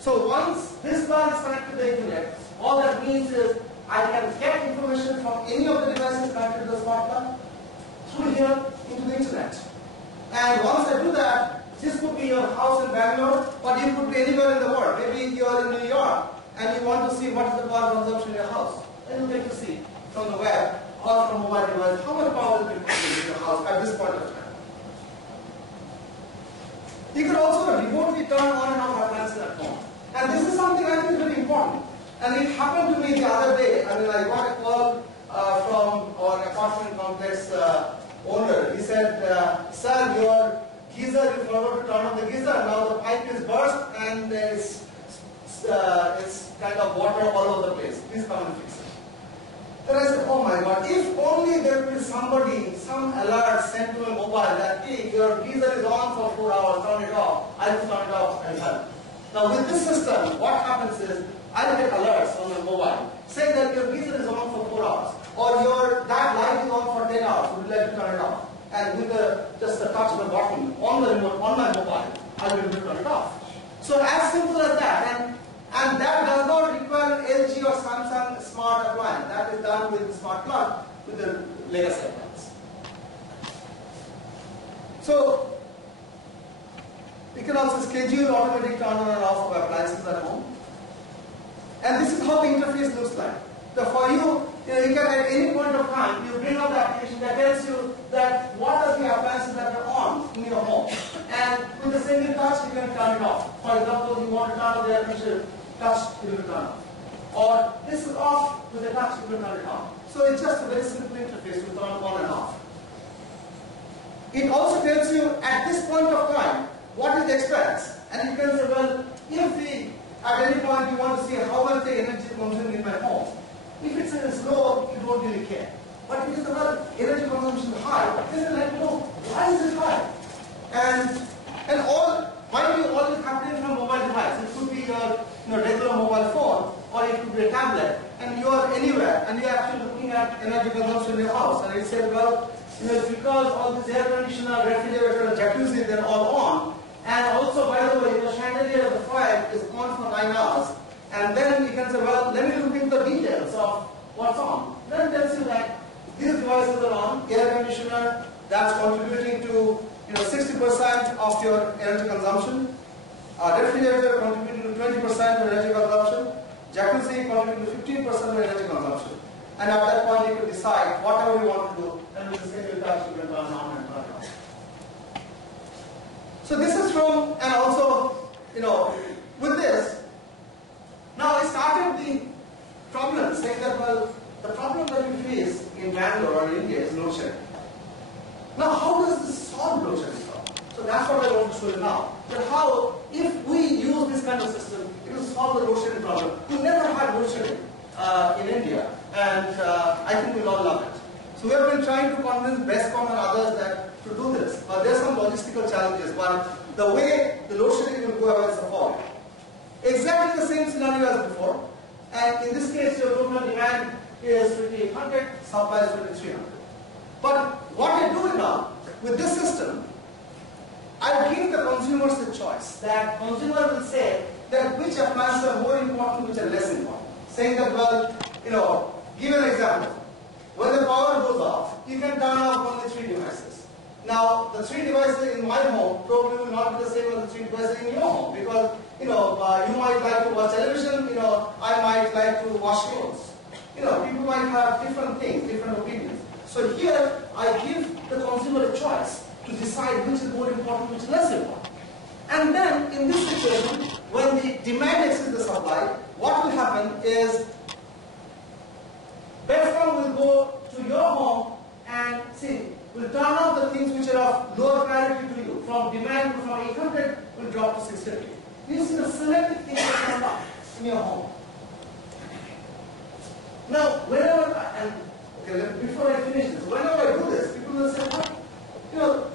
So once this plug is connected to the internet, all that means is I can get information from any of the devices connected to the smart plug through here into the internet. And once I do that, this could be your house in Bangalore, or you could be anywhere in the world. Maybe you are in New York and you want to see what is the power consumption in your house. Then you get to see from the web or from mobile device how much power is being consumed in your house at this point of time. You could also remotely turn on and off appliances at home. And this is something I think is very important. And it happened to me the other day. I got a call from our apartment complex owner. He said, sir, your geyser, you forgot to turn on the geyser. Now the pipe is burst and it's kind of water all over the place. Please come and fix it. Then I said, oh my God, if only there would be somebody, some alert sent to a mobile that, hey, your geyser is on for 4 hours, turn it off. I will turn it off and help. Now with this system, what happens is, I'll get alerts on your mobile saying that your geyser is on for 4 hours or that light is on for 10 hours, would you like to turn it off? And with just the touch of the button on the remote, on my mobile, I'll be able to turn it off. So as simple as that, and that does not require an LG or Samsung smart appliance. That is done with the smart plug, with the legacy appliance. So we can also schedule automatic turn on and off of appliances at home. And this is how the interface looks like. So for you, you can at any point of time, you bring up the application that tells you that what are the appliances that are on in your home. And with a single touch, you can turn it off. For example, you want to turn on the air conditioner, touch, you will turn off. Or this is off, with a touch, you will turn it on. So it's just a very simple interface to turn on and off. It also tells you at this point of time, what is the expense. And you can say, well, if at any point you want to see how much the energy consumed in my home. If it's low, you don't really care. But if it's energy consumption is high, then like, why is it high? And all, mind you, all is happening from a mobile device. It could be your regular mobile phone, or it could be a tablet, and you are anywhere, and you are actually looking at energy consumption in your house. And it said, well, it's because all this air conditioner, refrigerator, jacuzzi, they're all on. And also, by the way, the chandelier of the fire is on for 9 hours. And then you can say, well, let me look into the details of what's on. Then it tells you that these devices are on, air conditioner, that's contributing to 60% of your energy consumption. Refrigerator contributing to 20% of energy consumption. Jacuzzi contributing to 15% of energy consumption. And at that point, you can decide whatever you want to do, and with the single touch, you can turn on and turn off. So this is from, and also, with this, now I started the problem saying that, well, the problem that we face in Bangalore or in India is load shedding. Now, how does this solve load shedding problem? So that's what I want to show you now. That how, if we use this kind of system, it will solve the load shedding problem. We never had load shedding in India, and I think we'll all love it. So we have been trying to convince BESCOM and others that to do this, but there are some logistical challenges. But the way the load shedding will go away is the following. Exactly the same scenario as before, and in this case your total demand is 2800, supply is 2300. But what I do now with this system, I give the consumers the choice. That consumer will say that which appliances are more important, which are less important. Saying that, well, give an example. When the power goes off, you can turn off only 3 devices. Now, the 3 devices in my home probably will not be the same as the 3 devices in your home, because you might like to watch television, I might like to wash clothes. people might have different things, different opinions. So here, I give the consumer a choice to decide which is more important, which is less important. And then, in this situation, when the demand exceeds the supply, what will happen is, Bestcom will go to your home and will turn off the things which are of lower priority to you. From demand from 800 will drop to 650. You see the selected things that turn off in your home. Now, before I finish this, whenever I do this, people will say, what?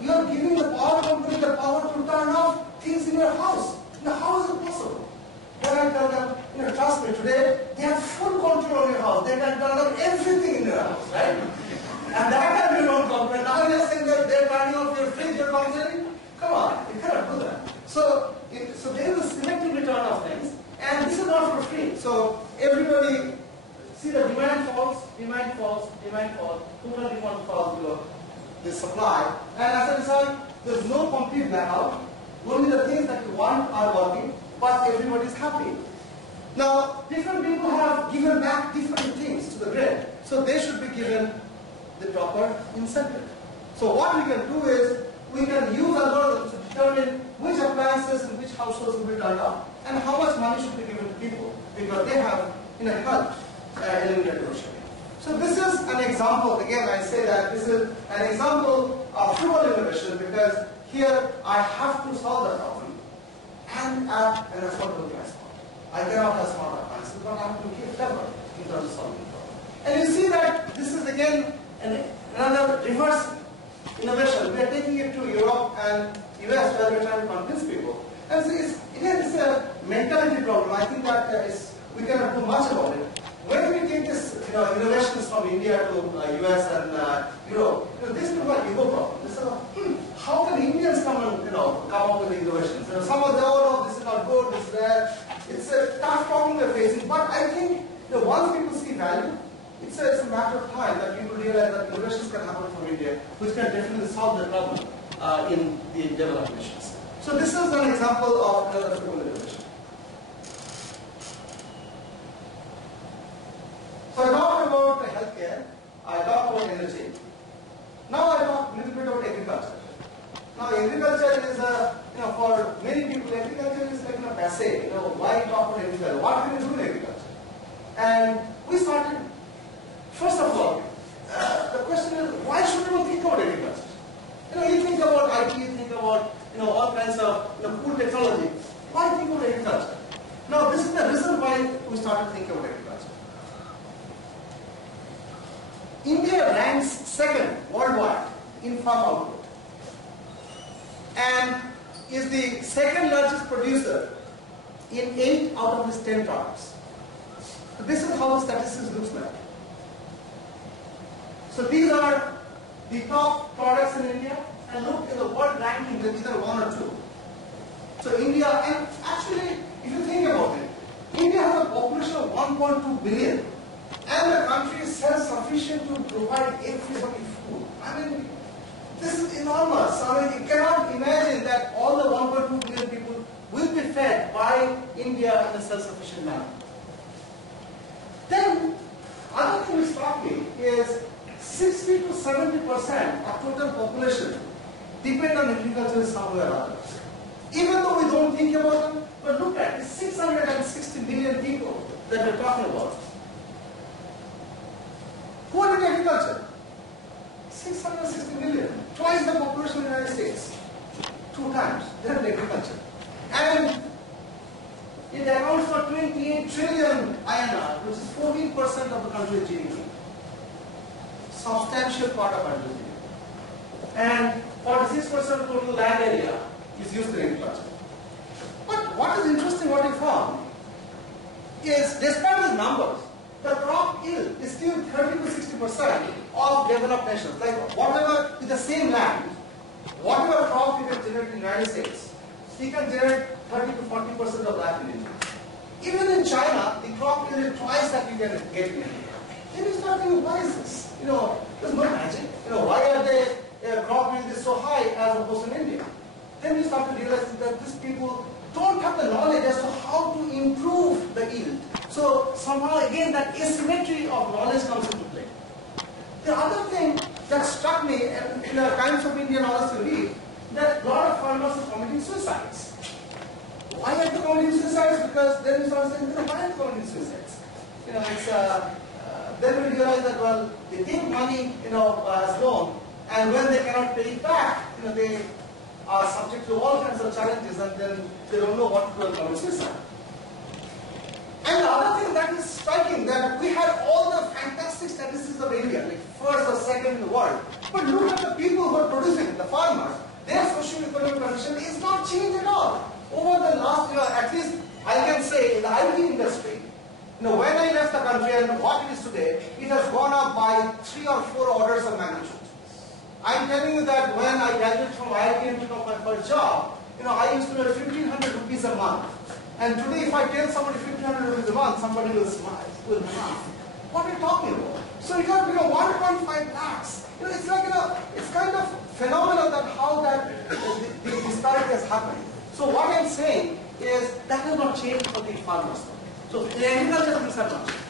You are giving the power company the power to turn off things in your house. Now, how is it possible? Then I tell them, trust me, today they have full control of your house. They can turn off everything in your house, right? And that time you don't complain. Now you're saying that they're turning off your fridge, you're complaining? Come on, you cannot do that. So they will selectively turn off things, and this is not for free. So everybody, see the demand falls, total demand falls below the supply, and as a result, there's no complete blackout. Only the things that you want are working, but everybody is happy. Now, different people have given back different things to the grid, so they should be given the proper incentive. So what we can do is, we can use algorithms to determine which appliances and which households will be turned off, and how much money should be given to people, because they have helped eliminate load shedding. So this is an example, again I say that this is an example of frugal innovation, because here I have to solve the problem and at an affordable price point. I cannot have smart appliances, but I have to be clever in terms of solving the problem. And you see that this is again another reverse innovation. We are taking it to Europe and US, where we are trying to convince people. And so it's a mentality problem. I think that we cannot do much about it. When we take this, innovations from India to US and Europe, these people are ego problem. They say, how can Indians come and come up with innovations? Some of them, oh no, this is not good, this is bad. It's a tough problem they're facing. But I think once people see value, it's a matter of time that people realize that innovations can happen from India, which can definitely solve the problem in the developed nations. So this is an example of another frugal innovation. So I talked about healthcare, I talked about energy. Now I talk a little bit about agriculture. Now agriculture is for many people, agriculture is like passe. Why talk about agriculture? What can you do in agriculture? And we started, first of all, the question is, why should we think about agriculture? You think about IT, you think about all kinds of cool technology. Why think about agriculture? Now this is the reason why we started thinking about agriculture. India ranks second worldwide in farm output and is the second largest producer in 8 out of these 10 products. So this is how the statistics looks like. So these are the top products in India, and look in the world ranking, they're either 1 or 2. So India, and actually if you think about it, India has a population of 1.2 billion. And the country is self-sufficient to provide everybody food. I mean, this is enormous. I mean, you cannot imagine that all the 1.2 billion people will be fed by India in a self-sufficient manner. Then, other thing which struck me is 60 to 70% of total population depend on agriculture in some way or other. Even though we don't think about them, but look at it, 660 million people that we're talking about. Who are in agriculture? 660 million. Twice the population of the United States. 2 times. They are in agriculture. And it accounts for 28 trillion INR, which is 14% of the country's GDP. Substantial part of our GDP. And 46% of total land area is used in agriculture. But what is interesting, what we found, is despite these numbers, the crop yield is still 30 to 60% of developed nations. Like whatever, with the same land, whatever crop you can generate in the United States, you can generate 30 to 40% of that in India. Even in China, the crop yield is twice that you can get in India. Then you start thinking, why is this? There's no magic. Why are they crop yield is so high as opposed to in India? Then you start to realize that these people don't have the knowledge as to how to improve the yield. So somehow again again that asymmetry of knowledge comes into play. The other thing that struck me in the Times of India knowledge to read, that a lot of farmers are committing suicides. Why are they committing suicides? Because then you start saying, why are they committing suicides? Then we realize that, well, they take money, as loan, and when they cannot pay it back, they are subject to all kinds of challenges, and then they don't know what to do and commit suicide. And the other thing that is striking, that we had all the fantastic statistics of India, like first or second in the world. But look at the people who are producing, the farmers. Their socio-economic condition is not changed at all. Over the last year, at least I can say, in the IT industry, when I left the country and what it is today, it has gone up by 3 or 4 orders of magnitude. I'm telling you that when I graduated from IIT and took up my first job, I used to earn 1,500 rupees a month. And today, if I tell somebody 1,500 rupees a month, somebody will smile, will laugh. What are you talking about? So you have 1.5 lakhs. It's like it's kind of phenomenal that how that the disparity has happened. So what I'm saying is that has not changed for the farmers. So in agriculture, things have not changed.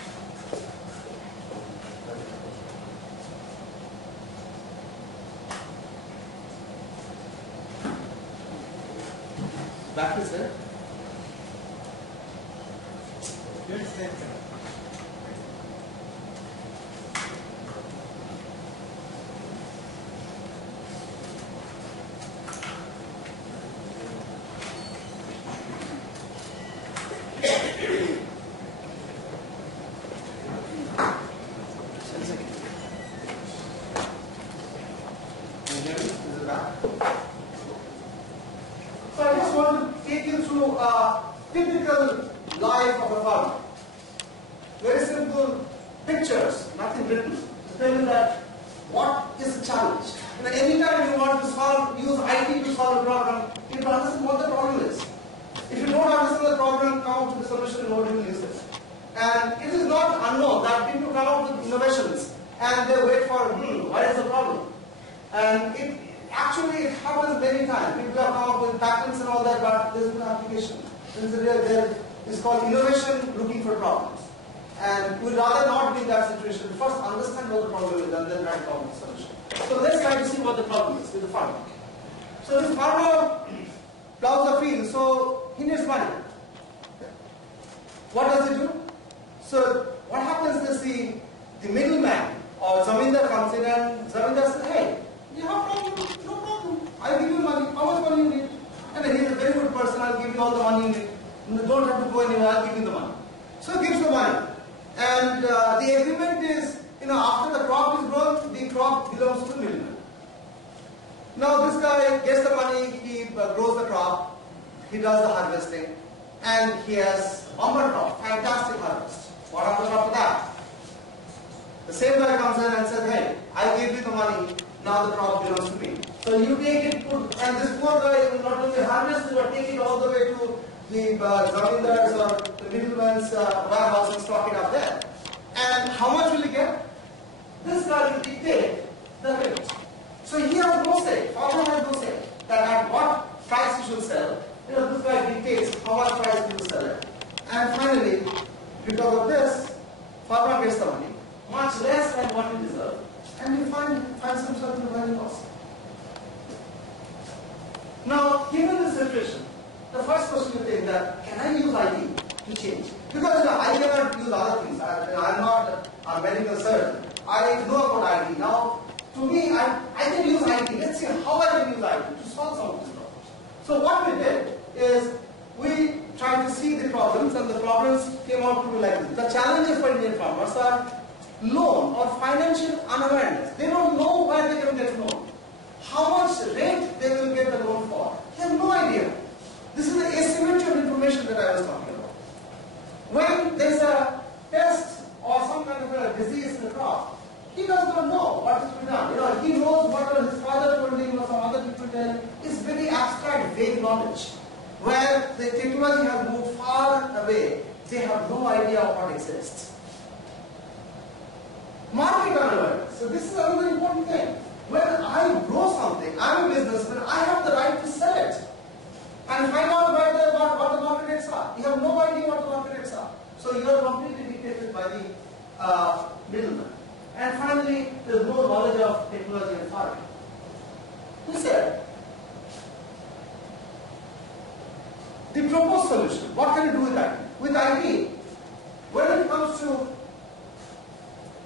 Back is there. So I just want to take you through a typical life of a farmer. Very simple pictures, nothing written. To tell you that what is the challenge. Anytime you want to use IT to solve a problem, you have to understand what the problem is. If you don't understand the problem, come up with the solution, nobody will use it. And it is not unknown that people come up with innovations and they wait for, what is the problem? And it happens many times. People have come up with patents and all that, but there is no application. It's called innovation looking for problems. And we'd rather not be in that situation. First understand what the problem is and then try to come up with a solution. So let's try to see what the problem is with the farmer. So this farmer plows a field, so he needs money. What does he do? So what happens is the middleman or Zamindar comes in and Zamindar says, hey, you have a problem? No problem. I'll give you money. How much money you need? He's a very good person. I'll give you all the money you need. You don't have to go anywhere. I'll give you the money. So he gives the money. And the agreement is, after the crop is grown, the crop belongs to the middleman. Now this guy gets the money, he grows the crop, he does the harvesting, and he has bumper crop, fantastic harvest. What happens after that? The same guy comes in and says, hey, I gave you the money, now the crop belongs to me. So you take it, and this poor guy will not only harvest, but take it all the way to the zamindars or the middleman's warehouse and stock it up there. And how much will he get? This guy will dictate the rate. So he has no say, farmer has no say, that at what price he should sell. This guy dictates how much price he will sell it. And finally, because of this, farmer gets the money, much less than what he deserves, and he finds himself in a very loss. Now, given this situation, the first question you take that, can I use IT to change? Because I cannot use other things. I'm not a medical surgeon. I know about IT. Now, to me, I can use IT. Let's see how I can use IT to solve some of these problems. So what we did is, we tried to see the problems, and the problems came out to be like this. The challenges for Indian farmers are loan or financial unawareness. They don't know where they can get loan. How much rate they will get the loan for. They have no idea. This is the asymmetry of information that I was talking about. When there is a pest or some kind of a disease in the crop, he does not know what is to be done. He knows what his father told him or some other people tell him. It's very abstract, vague knowledge. Where the technology has moved far away, they have no idea of what exists. Market unawareness. So this is another important thing. When I grow something, I'm a businessman, I have the right to sell it. And find out what the market rates are. You have no idea what the market rates are. So you are completely dictated by the middleman. And finally, there is no knowledge of technology and farming. Who said? The proposed solution. What can you do with that? With IT, when it comes to,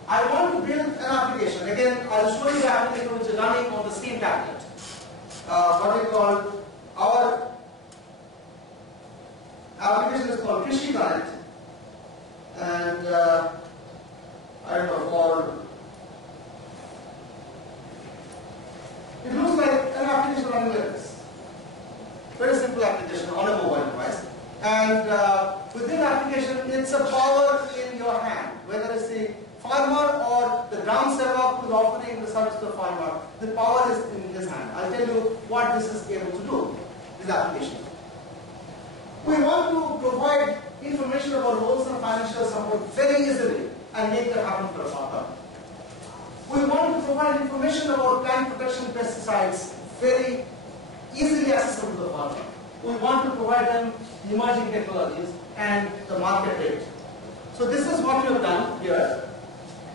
I want to build an application. Again, I'll show you the application which is running on the same tablet. What we call, our application is called Krishi Connect. And I don't know, for it looks like an application running like this. Very simple application on a mobile device. And with this application, it's a power in your hand. Whether it's the farmer or the ground server who is offering the service to the farmer, the power is in his hand. I'll tell you what this is able to do, this application. We want to provide information about loans and financial support very easily and make that happen for a farmer. We want to provide information about plant protection pesticides very easily accessible to the farmer. We want to provide them emerging technologies and the market rate. So this is what we have done here.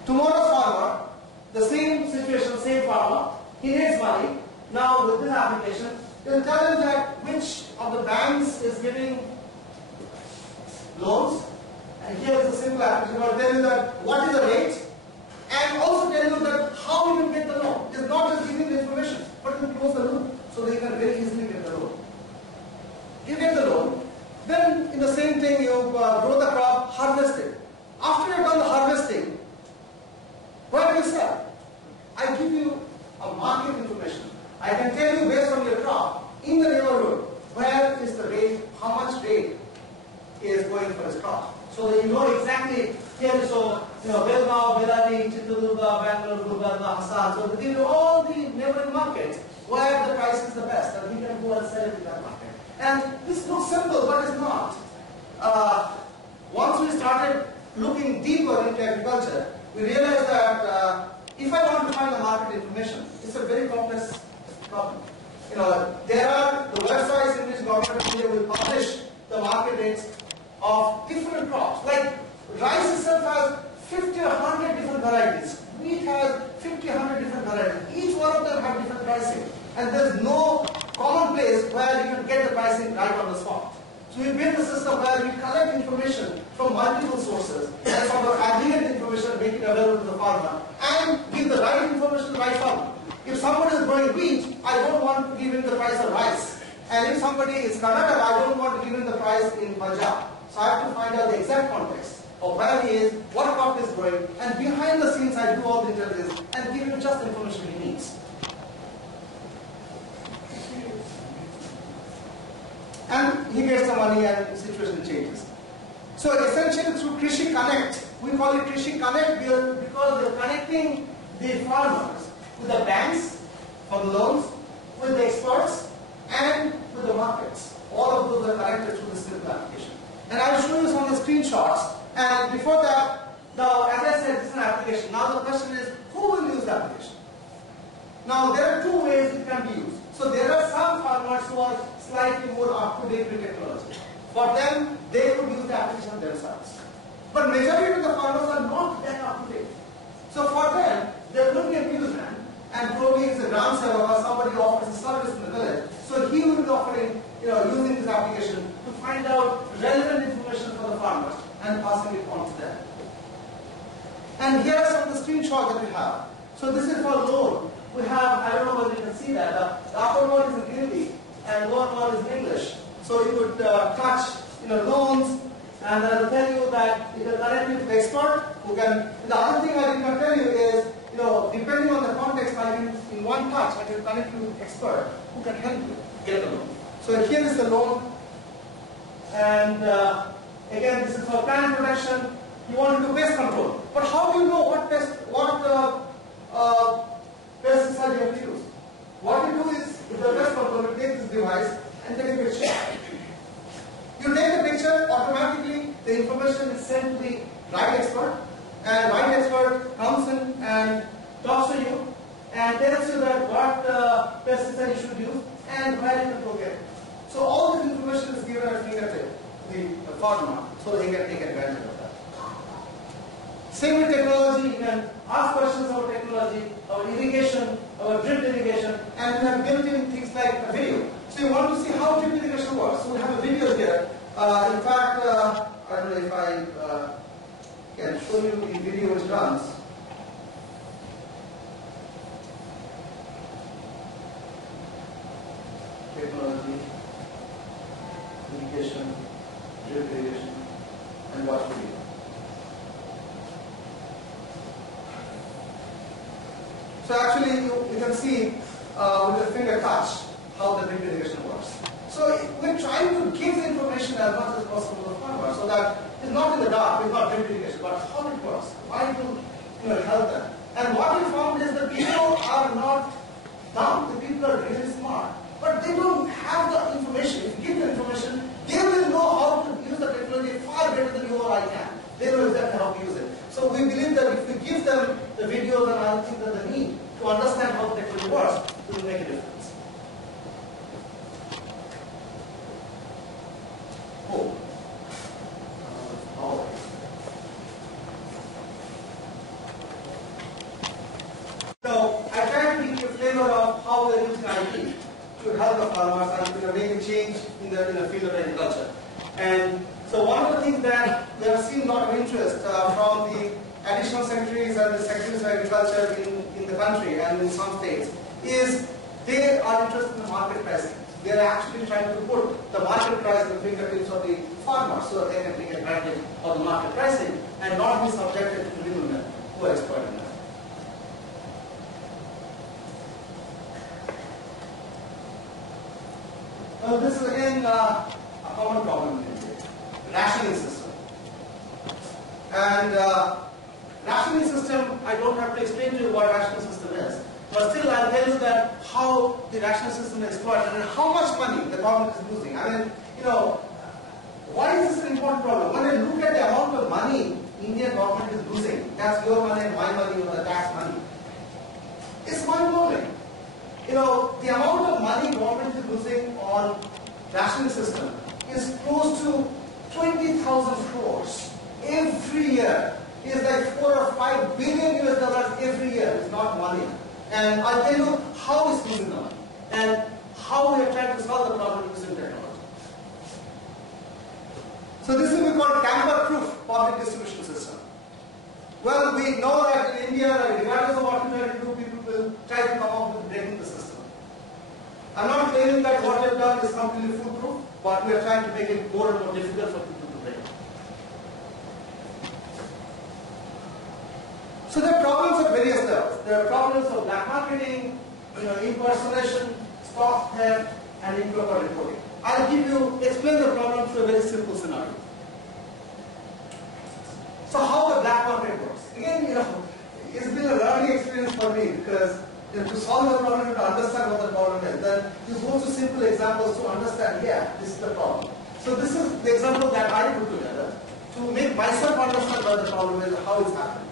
Tomorrow's farmer, the same situation, same farmer, he needs money. Now with this application, you will tell him that which of the banks is giving loans. And here is a simple application. I will tell you that what is the rate and also tell you that how you can get the loan. It's not just giving the information, but you close the loop so they can very easily get the loan. You get the loan, then in the same thing you grow the crop, harvest it. After you have done the harvesting, where do you sell? I give you a market information. I can tell you based on your crop, in the neighborhood, where is the rate, how much rate is going for this crop. So that you know exactly, here so, Belgaum, Bellary, Chitradurga, Bangalore, Gurgaon, Hassan, so they give you all the neighboring markets where the price is the best and we can go and sell it in that market. And this looks simple, but it's not. Once we started looking deeper into agriculture, we realized that if I want to find the market information, it's a very complex problem. There are the websites in which government of India will publish the market rates of different crops. Like rice itself has 50 or 100 different varieties. Wheat has 50 or 100 different varieties. Each one of them have different pricing. And there's no common place where you can get the pricing right on the spot. So we build a system where we collect information from multiple sources and sort of aggregate information, make it available to the farmer, and give the right information to the right farmer. If somebody is growing wheat, I don't want to give him the price of rice. And if somebody is Karnataka, I don't want to give him the price in Punjab. So I have to find out the exact context of where he is, what crop is growing, and behind the scenes I do all the intelligence and give him just the information he needs. And he gets the money and the situation changes. So essentially through Krishi Connect, we call it Krishi Connect because we are connecting the farmers with the banks for the loans, with the experts, and with the markets. All of those are connected through this simple application. And I will show you some of the screenshots. And before that, now as I said, this is an application. Now the question is, who will use the application? Now there are two ways it can be used. So there are some farmers who are slightly more up-to-date with technology. For them, they could use the application themselves. But majority of the farmers are not that up-to-date. So for them, there will be a middleman, and probably it's a ground server or somebody who offers a service in the village. So he will be offering, using this application to find out relevant information for the farmers and passing it on to them. And here are some of the screenshots that we have. So this is for loan. We have, I don't know whether you can see that, the upper one is in Hindi and lower one is in English. So you would touch loans, and I will tell you that it will connect you to the expert who can. The other thing I can tell you is, depending on the context, I can, in one touch, I can connect you to the expert who can help you get a loan. So here is the loan, and again, this is for plant protection. You want to do pest control, but how do you know what pesticide you have to use? What you do is, with the pest control, you take this device and take a picture. You take the picture, automatically the information is sent to the right expert, and right expert comes in and talks to you and tells you that what pesticide you should use and where you can go get it. So all this information is given at fingertip to the farmer so he can take advantage of that. Same with technology, you can ask questions about technology, about irrigation, about drip irrigation, and we have built in things like a video. So you want to see how drip irrigation works. So we have a video here. In fact, I don't know if I can show you the video which runs. Technology, irrigation, drip irrigation, and watch video. So actually, you can see with the finger touch how the drip irrigation works. So we're trying to give the information as much as possible to the farmer, so that it's not in the dark, it's not drip irrigation, but how it works, why to help them. And what we found is that people are not dumb, the people are really smart, but they don't have the information. If you give the information, they will know how to use the technology far better than you or I can. They know exactly how to use it. So we believe that if we give them the videos and other things that they need to understand how the technology works, it will make a difference. So I tried to give you a flavor of how we're using IT to help the farmers and make a change in the field of agriculture. And so one of the things that we have seen a lot of interest from the additional secretaries and the secretaries of agriculture in the country and in some states is they are interested in the market pricing. They are actually trying to put the market price in the fingertips of the farmers so that they can take advantage of the market pricing and not be subjected to middlemen who are exploiting them. This is again a common problem in India, rationing system. And rationing system, I don't have to explain to you what rationing system is, but still I'll tell you that how the rationing system is exploited and how much money the government is losing. I mean, why is this an important problem? When I look at the amount of money Indian government is losing, that's your money and my money or the tax money, it's mind-blowing. The amount of money government is losing on rationing system is close to 20,000 crores every year. It's like 4 or 5 billion US dollars every year. It's not money. And I'll tell you how it's losing the money and how we are trying to solve the problem using technology. So this will be called tamper-proof public distribution system. Well, we know that in India, regardless of what we try to do, people will try to come up with breaking the system. I'm not claiming that what we have done is completely foolproof, but we are trying to make it more and more difficult for people to break. So there are problems at various levels. There are problems of black marketing, impersonation, stock theft, and improper reporting. I'll explain the problem through a very simple scenario. So how the black market works? Again, it's been a learning experience for me because to solve the problem, to understand what the problem is, then you go to simple examples to understand, yeah, this is the problem. So this is the example that I put together to make myself understand what the problem is, how it's happening.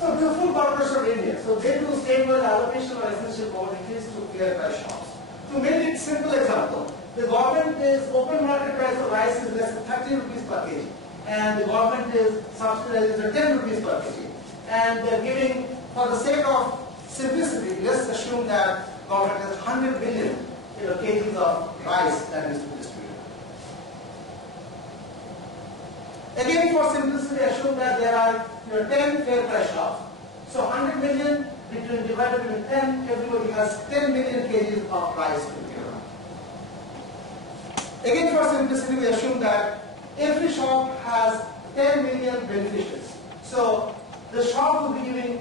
So the Food Corporation of India, so they do statewide allocation of essential commodities to clear price shops. To make it simple example, the government is open market price of rice is less than 30 rupees per kg, and the government is subsidizing at 10 rupees per kg. And they're giving, for the sake of simplicity, let's assume that government has 100 billion kgs of rice that is to be distributed. Again, for simplicity, assume that there are 10 fair price shops. So 100 million divided between 10, everybody has 10 million kgs of rice to be given. Again, for simplicity, we assume that every shop has 10 million beneficiaries. So the shop will be giving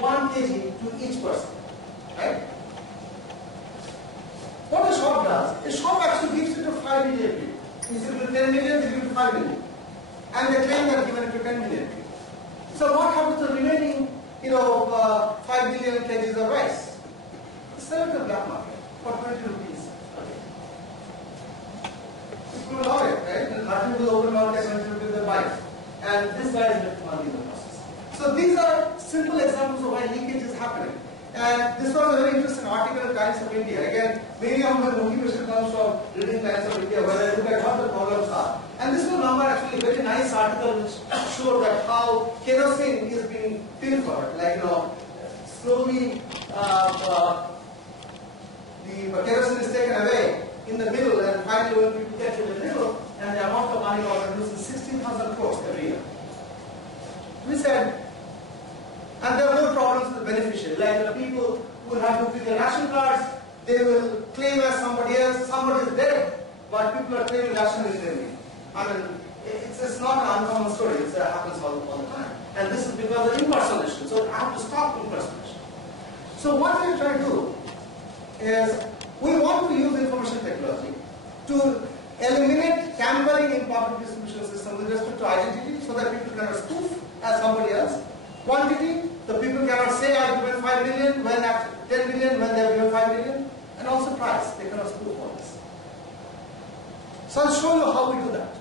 1 kg to each person, right? What the shop does, a shop actually gives it to 5 million people. Instead of 10 million, they give it to 5 million. And they claim they are given it to 10 million people. So what happens to the remaining, 5 million kgs of rice? Sell it to the black market for 20 rupees. People will love it, right? And nothing will open market, 20 rupees they buy it. And this guy is making money in the process. So these are simple examples of why leakage is happening. And this was a very interesting article in Times of India. Again, many of my motivation comes from reading Times of India, where I look at what the problems are. And this was actually a very nice article which showed that how kerosene is being pilfered, like slowly the kerosene is taken away in the middle, and finally when people get to the middle, and the amount of money was reduced to 16,000 crores every year. We said, and there are no problems with the beneficiary, like the people who have to fill their ration cards, they will claim as somebody else, somebody is dead, but people are claiming ration in their name. I mean, it's not an uncommon story, it happens all the time. And this is because of impersonation, so I have to stop impersonation. So what we are trying to do is, we want to use information technology to eliminate tampering in public distribution system with respect to identity, so that people cannot spoof as somebody else. Quantity, the people cannot say I given 5 million when at 10 million when they have given 5 million. And also price, they cannot spoof all this. So I'll show you how we do that.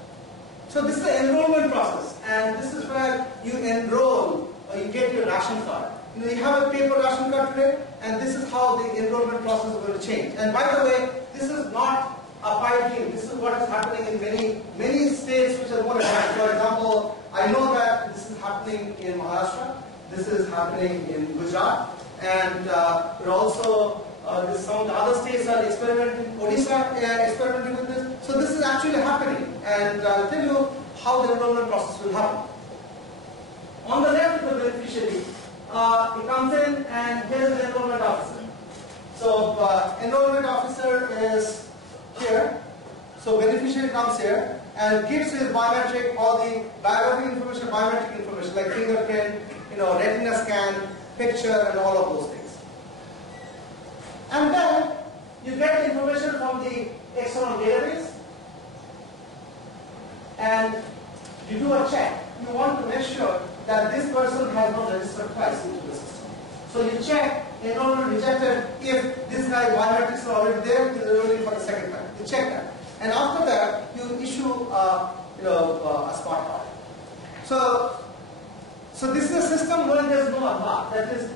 So this is the enrollment process, and this is where you enroll or you get your ration card. You have a paper ration card today, and this is how the enrollment process is going to change. And by the way, this is not a pipe dream. This is what is happening in many states which are more advanced. For example, I know that this is happening in Maharashtra, this is happening in Gujarat, and also some of the other states are experimenting. Odisha experimenting with this. So this is actually happening, and I'll tell you how the enrollment process will happen. On the left, the beneficiary. He comes in, and here's the enrollment officer. So enrollment officer is here. So beneficiary comes here and gives his biometric, all the biographic information, biometric information like fingerprint, retina scan, picture, and all of those things. And then you get information from the external database, and you do a check. You want to make sure that this person has not registered twice into the system. So you check, enrollment rejected. If this guy biometrics are already there, he's enrolling for the second time. You check that, and after that, you issue a smart card. So this is a system where there is no Aadhaar. That is,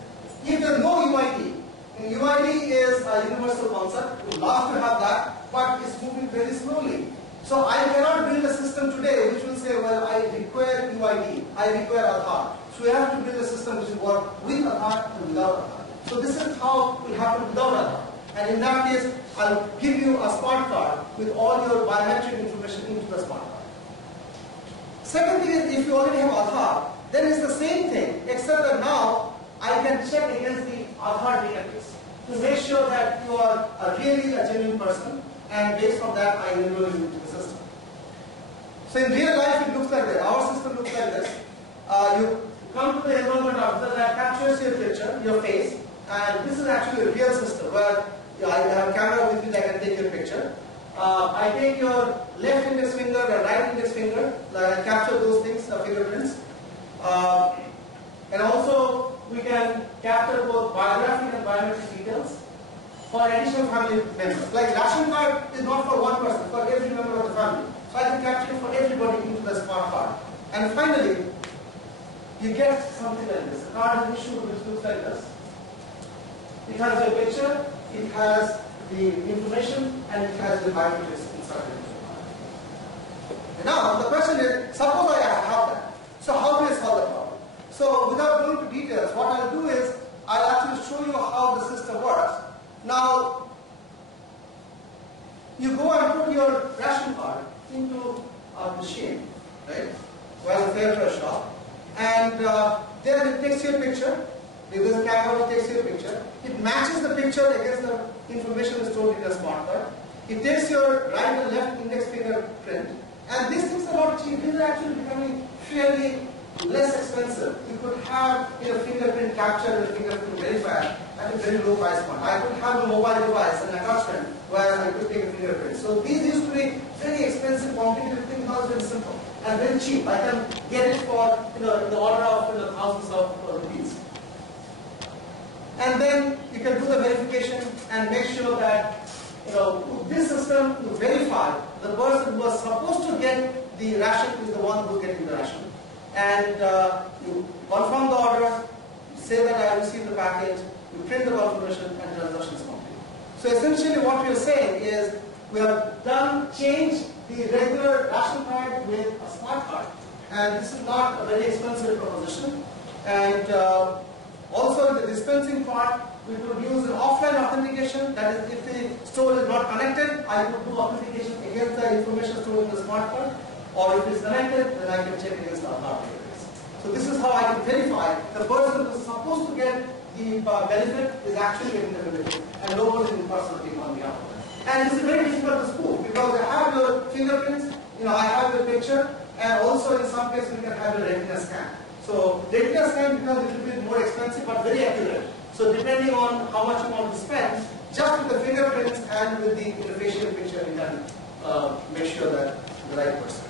if there is no UID, and UID is a universal concept. We would love to have that, but it's moving very slowly. So I cannot build a system today which will say, well, I require UID, I require Aadhaar. So we have to build a system which will work with Aadhaar and without Aadhaar. So this is how it will happen without Aadhaar. And in that case, I'll give you a smart card with all your biometric information into the smart card. Second thing is, if you already have Aadhaar, then it's the same thing, except that now I can check against the Aadhaar database to make sure that you are really a genuine person, and based on that, I enroll you into the system. So in real life, it looks like this. Our system looks like this. You come to the enrollment officer that captures your picture, your face, and this is actually a real system where I have a camera with me that can take your picture. I take your left index finger and right index finger, and capture those things, the fingerprints. And also, we can capture both biographic and biometric details for additional family members. Like ration card is not for one person, for every member of the family. So I can capture it for everybody into the smart card. And finally, you get something like this. A card is issued which looks like this. It has your picture, it has the information, and it has the biometrics inserted into the card. Now, the question is, suppose I have that. So how do I solve the problem? So without going into details, what I'll do is, I'll actually show you how the system works. Now, you go and put your ration card into a machine, right? Well, a fair shop. And then it takes your picture. If there's a camera, it takes your picture. It matches the picture against the information stored in the smart card. It takes your right and left index fingerprint. And these things are not cheap. These are actually becoming fairly less expensive. You could have fingerprint capture and fingerprint verifier at a very low price point. I could have a mobile device, an attachment, where I could take a fingerprint. So these used to be very expensive, complicated things. Now it's very simple and very cheap. I can get it for in the order of thousands of rupees. And then you can do the verification and make sure that this system to verify the person who was supposed to get the ration is the one who is getting the ration. And you confirm the order, you say that I received the package, you print the confirmation, and the transaction is complete. So essentially what we are saying is we have changed the regular ration card with a smart card. And this is not a very expensive proposition. And also in the dispensing part, we could use an offline authentication. That is, if the store is not connected, I could do authentication against the information stored in the smartphone. Or if it's connected, then I can check against the Aadhaar database. So this is how I can verify the person who is supposed to get the benefit is actually getting the benefit, and nobody is impersonating on behalf of it. And this is very difficult to spoof because I have your fingerprints, I have your picture, and also in some cases we can have a retina scan. So retina scan becomes a little bit more expensive but very accurate. So depending on how much you want to spend, just with the fingerprints and with the facial picture, you can make sure that the right person.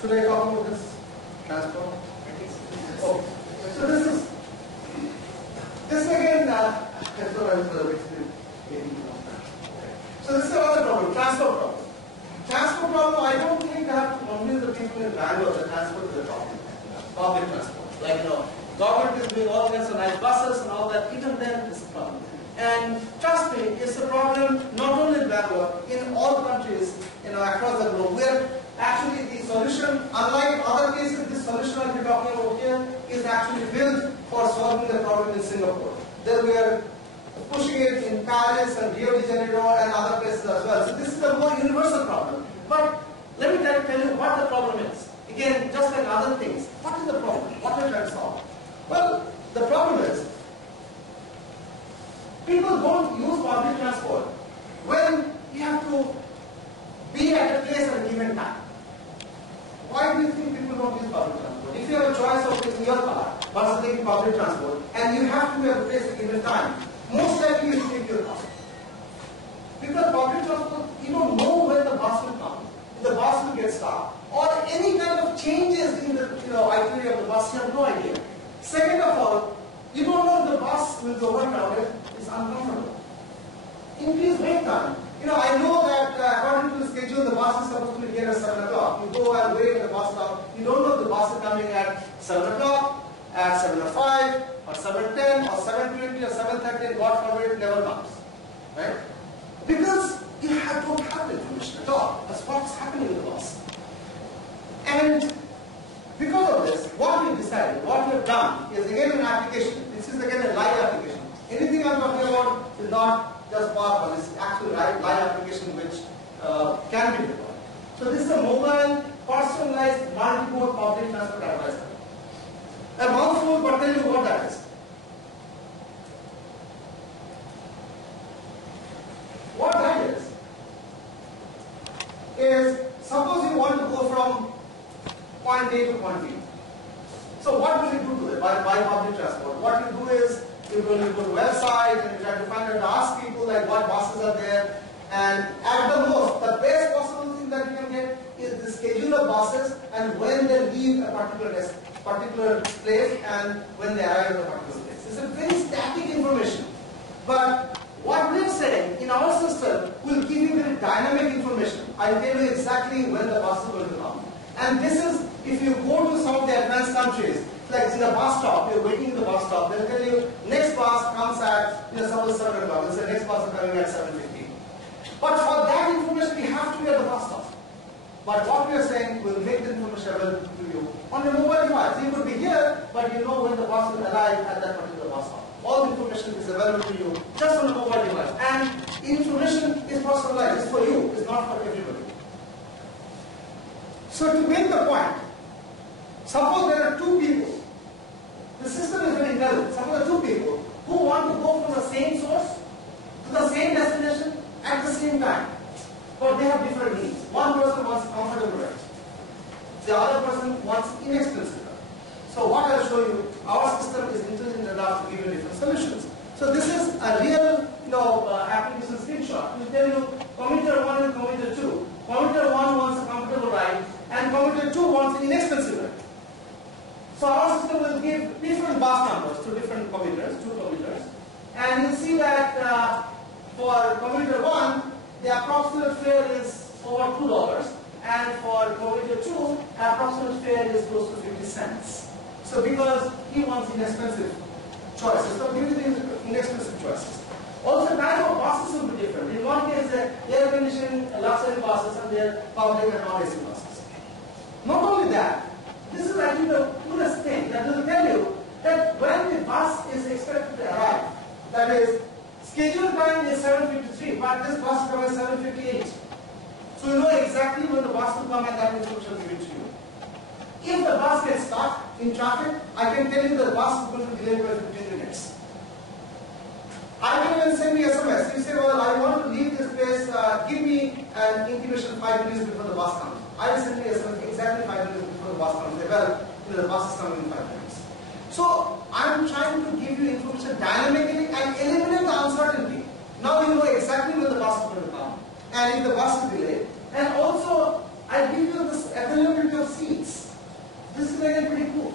Should I talk about this transport? Oh. So this again, so this is another problem, transport problem. Transport problem, I don't think I have to convince the people in Bangalore that transport is a problem. Public transport. Like, government is doing all kinds of nice buses and all that, even then it's a problem. And trust me, it's a problem not only in Bangalore, in all countries, across the globe, where actually the solution, unlike other cases, this solution I'll be talking about here is actually built for solving the problem in Singapore. Then we are pushing it in Paris and Rio de Janeiro and other places as well. So this is a more universal problem. But let me tell you what the problem is. Again, just like other things, what is the problem? What are we trying to solve? Well, the problem is people don't use public transport when you have to be at a place at a given time. Why do you think people don't use public transport? If you have a choice of taking your car versus taking public transport, and you have to be at a place at a given time, most likely you take your car. Because public transport, you don't know when the bus will come, if the bus will get stopped, or any kind of changes in the itinerary of the bus, you have no idea. Second of all, you don't know if the bus will be overcrowded, it's uncomfortable. Increase wait time. I know that according to the schedule, the bus is supposed to be here at 7 o'clock. You go and wait at the bus stop. You don't know if the bus is coming at 7 o'clock, at 7:05, or 7:10, or 7:20, or 7:30, and God forbid, it never comes. Right? Because you don't have the information at all. That's what's happening with the bus. And because of this, what we decided, what we have done is again an application. This is again a live application. Anything I'm talking about is not just PowerPoint, it's actually live application which can be deployed. So this is a mobile, personalized, multi-mode public transport advisor. A mouthful, but tell you what that is. What that is suppose you want to go from point A to point B. So what will you do to it by public transport? What you do is you go to the website and you try to find out, ask people like what buses are there, and at the most, the best possible thing that you can get is the schedule of buses and when they leave a particular place and when they arrive at a particular place. It's a very static information. But what we're saying in our system will give you very dynamic information. I'll tell you exactly when the bus is going to come. And this is, if you go to some of the advanced countries, like in the bus stop, you're waiting in the bus stop, they'll tell you next bus comes at, suppose 7 o'clock. They'll say next bus is coming at 7:15. But for that information, we have to be at the bus stop. But what we are saying will make the information available to you on your mobile device. You could be here, but you know when the bus will arrive at that particular bus stop. All the information is available to you just on a mobile device. And information is personalized. It's for you. It's not for everybody. So to make the point, suppose there are two people. The system is very intelligent. Suppose there are two people who want to go from the same source to the same destination at the same time. But they have different needs. One person wants comfortable ride. The other person wants inexpensive ride. So what I'll show you, our system is intelligent enough to give you different solutions. So this is a real application screenshot. It will tell you commuter 1 and commuter 2. Commuter 1 wants a comfortable ride and commuter 2 wants an inexpensive ride. So our system will give different bus numbers to different commuters, two commuters. And you'll see that for commuter 1, the approximate fare is over $2. And for commuter 2, the approximate fare is close to 50 cents. So because he wants inexpensive choices, so give you the inexpensive choices. Also, type of buses will be different. In one case, there will differentiating luxury buses and their public and non-AC buses. Not only that, this is actually the coolest thing that will tell you that when the bus is expected to arrive, that is, scheduled time is 7:53, but this bus comes at 7:58. So you know exactly when the bus will come and that information will be given to you. If the bus gets stuck in traffic, I can tell you the bus is going to be delayed by 15 minutes. I can even send me SMS. You say, well, I want to leave this place, give me an intimation 5 minutes before the bus comes. I will send you SMS exactly 5 minutes before the bus comes. Say, well, the bus is coming in 5 minutes. So I'm trying to give you information dynamically and eliminate the uncertainty. Now you know exactly when the bus is going to come and if the bus is delayed. And also, I give you this availability of seats. This is again pretty cool.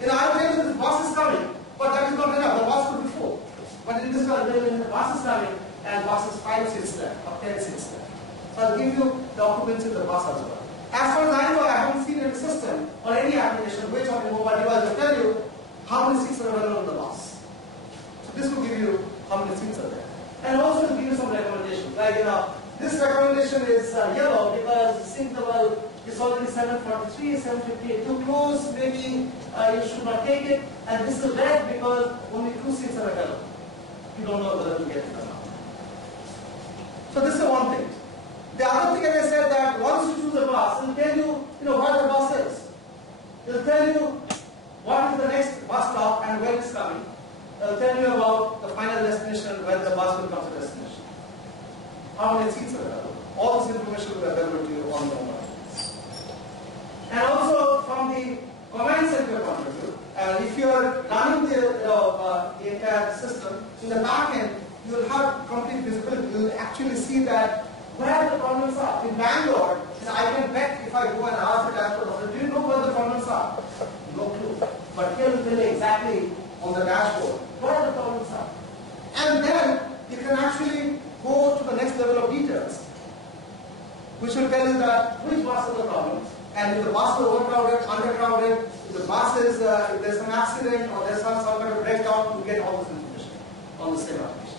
You know, I tell you this bus is coming, but that is not enough. The bus could be full. But in this one, when the bus is coming and bus is 5 seats there or 10 seats there. So I'll give you the occupants in the bus as well. As far as I know, I haven't seen any system or any application which on your mobile device will tell you how many seats are available on the bus. So this will give you how many seats are there. And also it will give you some recommendations. Like, you know, this recommendation is yellow because signal is already 7:43, 7:58, too close, maybe you should not take it. And this is red because only 2 seats are available. You don't know whether to get it or not. So this is one thing. The other thing, as I said, that once you choose a bus, it will tell you, where the bus is. It will tell you what is the next bus stop and where it's coming. It will tell you about the final destination, when the bus will come to destination. How many seats are available. All this information will be available to you on your mobile. And also from the command center point of view, if you are running the entire system, in the back end, you will have complete visibility. You will actually see that where the problems are. In Bangalore, I can bet if I go and ask the transport, do you know where the problems are? No clue. But here will tell you exactly on the dashboard where the problems are. And then you can actually go to the next level of details, which will tell you that which bus are the problems. And if the bus is overcrowded, undercrowded, if the bus is, if there's an accident or there's some kind of breakdown, you get all this information on the same application.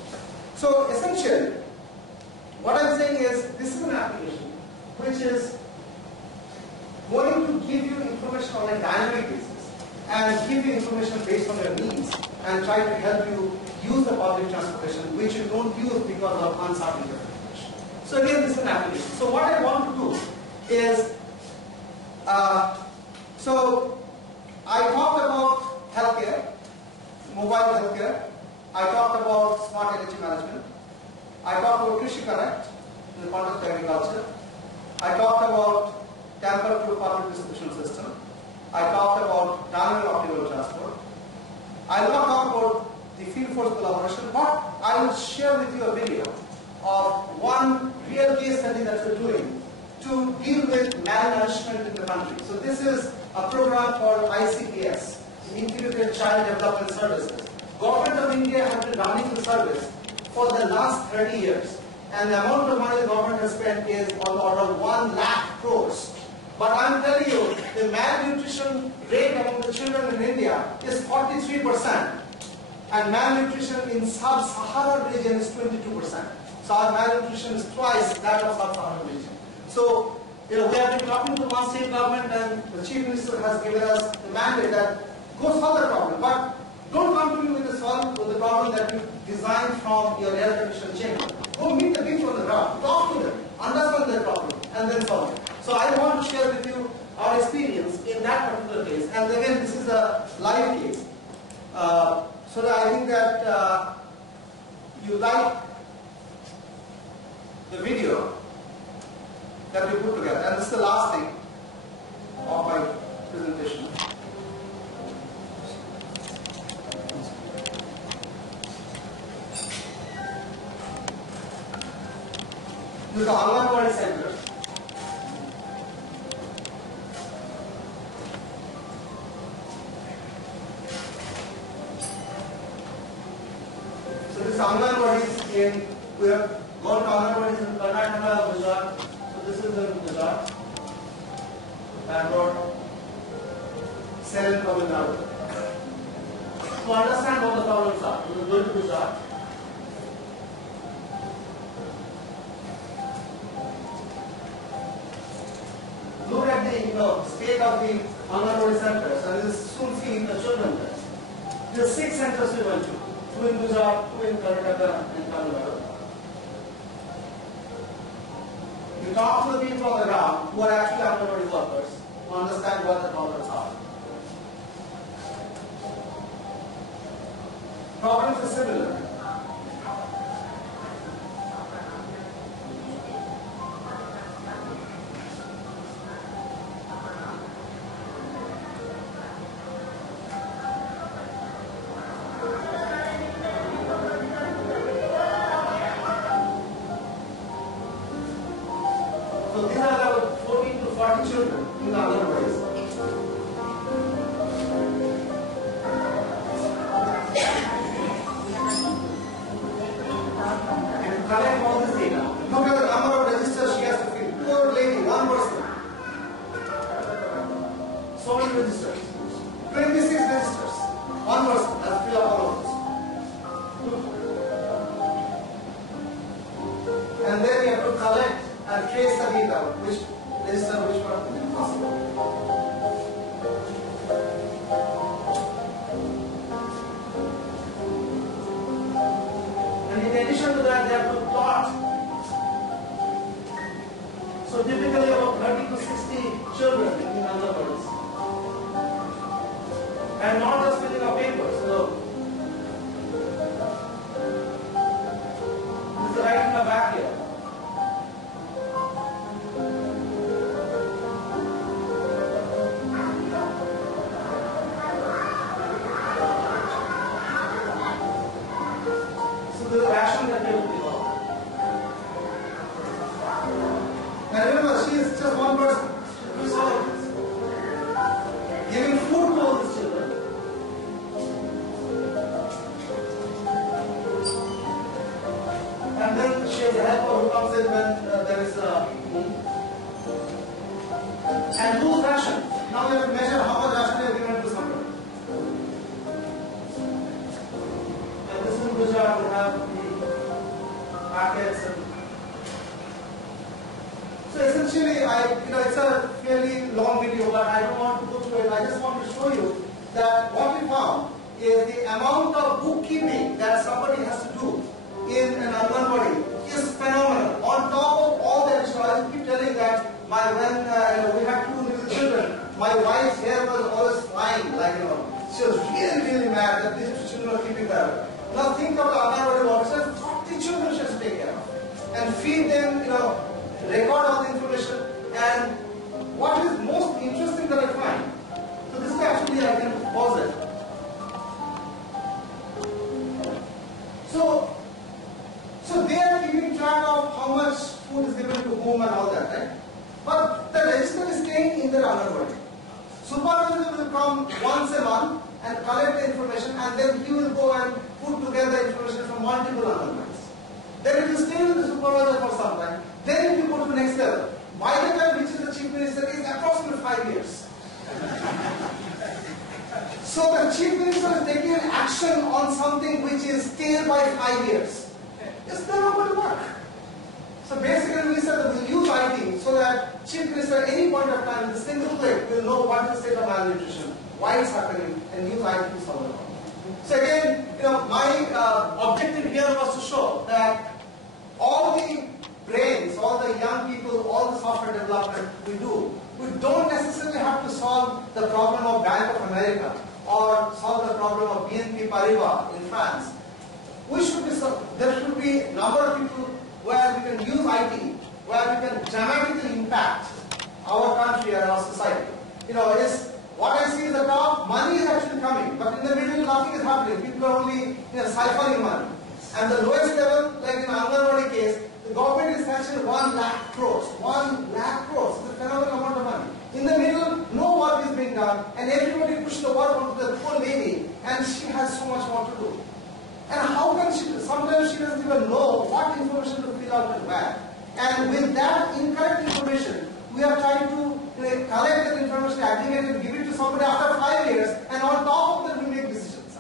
So essentially, what I'm saying is, this is an application which is going to give you information on a dynamic basis and give you information based on your needs and try to help you use the public transportation which you don't use because of uncertainty of information. So again, this is an application. So what I want to do is, so I talked about healthcare, mobile healthcare. I talked about smart energy management. I talked about Krishi Connect in the context of agriculture. I talked about tamper-proof public distribution system. I talked about dynamic optimal transport. I will not talk about the field force collaboration, but I will share with you a video of one real case study that we're doing to deal with malnourishment in the country. So this is a program called ICPS, Integrated Child Development Services. Government of India has been running the service for the last 30 years. And the amount of money the government has spent is on the order of 1 lakh crores. But I'm telling you, the malnutrition rate among the children in India is 43%. And malnutrition in sub-Saharan region is 22%. So our malnutrition is twice that of sub-Saharan region. So, we have been talking to one state government and the Chief Minister has given us the mandate that go solve the problem. But don't come to me with the problem that you designed from your air conditioning chamber. Go meet the people on the ground, talk to them, understand their problem, and then solve it. So I want to share with you our experience in that particular case. And again, this is a live case. So that I think that you like the video that we put together. And this is the last thing of my presentation. This is the Anganwadi center. So this Anganwadi is in, we have gone to Anganwadi in Karnataka, Gujarat. So this is in Gujarat, Bangalore, Salem, Tamil Nadu. To understand what the problems are, we will go to Gujarat. state of the Anganwadi centers, and you will soon see the children there. There are 6 centers we went to, 2 in Gujarat, 2 in Karnataka, and Tamil Nadu. You talk to the people on the ground who are actually Anganwadi workers to understand what the problems are. Problems are similar. So these are about 14 to 40 children in other ways. And collect all this data. Look at the number of registers she has to fill. Poor lady, one person. So many registers. 26 registers. One person has to fill up all of this. And then you have to collect and trace the data, which register, which one is possible. And in addition to that, they have to plot. So typically about 30 to 60 children in other words. And not just filling up papers. So this is right in the back here. The ration that they will be offered. Now remember, she is just one person. She does all of this. Giving food to all these children. And then she has a helper who comes in when there is a need. And whose ration? Now we have to measure how much ration we have given to somebody. Gujarat will have the packets and so essentially it's a fairly long video, but I don't want to go through it. I just want to show you that what we found is the amount of bookkeeping that somebody has to do in an Anganwadi is phenomenal. On top of all that, so I keep telling that when we had 2 little children, my wife's hair was always flying, she was really mad that these children are keeping that. Now think of the Anganwadi officers, 40 children she has to take care of and feed them, record all the information. And what is most interesting that I find, so this is actually, I can pause it. So they are keeping track of how much food is given to whom and all that, right? But the register is staying in the Anganwadi. Supervisor will come once a month and collect the information, and then he will go and put together information from multiple Anganwadis. Then it will stay with the supervisor for some time. Then it will go to the next level. By the time it reaches the chief minister, it is approximately 5 years. So the chief minister is taking an action on something which is stale by 5 years. It's never going to work. So basically we said that we use IT so that chief minister at any point of time with a single click will know what is the state of malnutrition, why it's happening, and use IT to solve the problem. So again, my objective here was to show that all the brains, all the young people, all the software development we do, we don't necessarily have to solve the problem of Bank of America or solve the problem of BNP Paribas in France. There should be a number of people where we can use IT, where we can dramatically impact our country and our society. What I see is the top, money is actually coming, but in the middle nothing is happening. People are only siphoning money. And the lowest level, like in Anganwadi case, the government is sanctioning 1 lakh crores. 1 lakh crores is a phenomenal amount of money. In the middle, no work is being done, and everybody pushes the work onto the poor lady, and she has so much more to do. And how can she, sometimes she doesn't even know what information to fill out and where. And with that incorrect information, we are trying to collect that information, aggregate it, give it to somebody after 5 years, and on top of that we make decisions.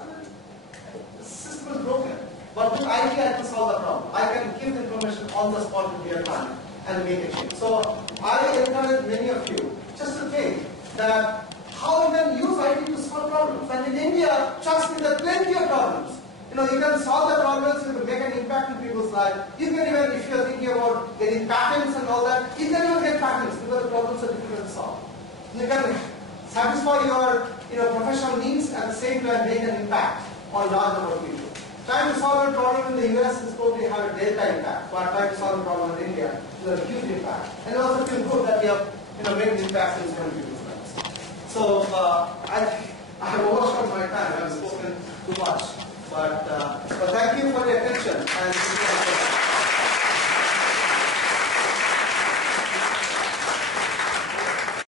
The system is broken. But with IT I can solve the problem. I can give the information on the spot in real time and make a change. So I encourage many of you just to think that how you can use IT to solve problems. And in India, trust me, there are plenty of problems. You know, you can solve the problems, you can make an impact in people's lives. You can even, if you're thinking about getting patents and all that, you can even get patents because the problems are difficult to solve. You can satisfy your professional needs at the same time make an impact on large number of people. Trying to solve a problem in the US is probably have a delta impact, but trying to solve a problem in India is a huge impact. And it also feels good that we have made an impact in so many people's lives. So I have overshot my time. I have spoken too much. But thank you for your attention. And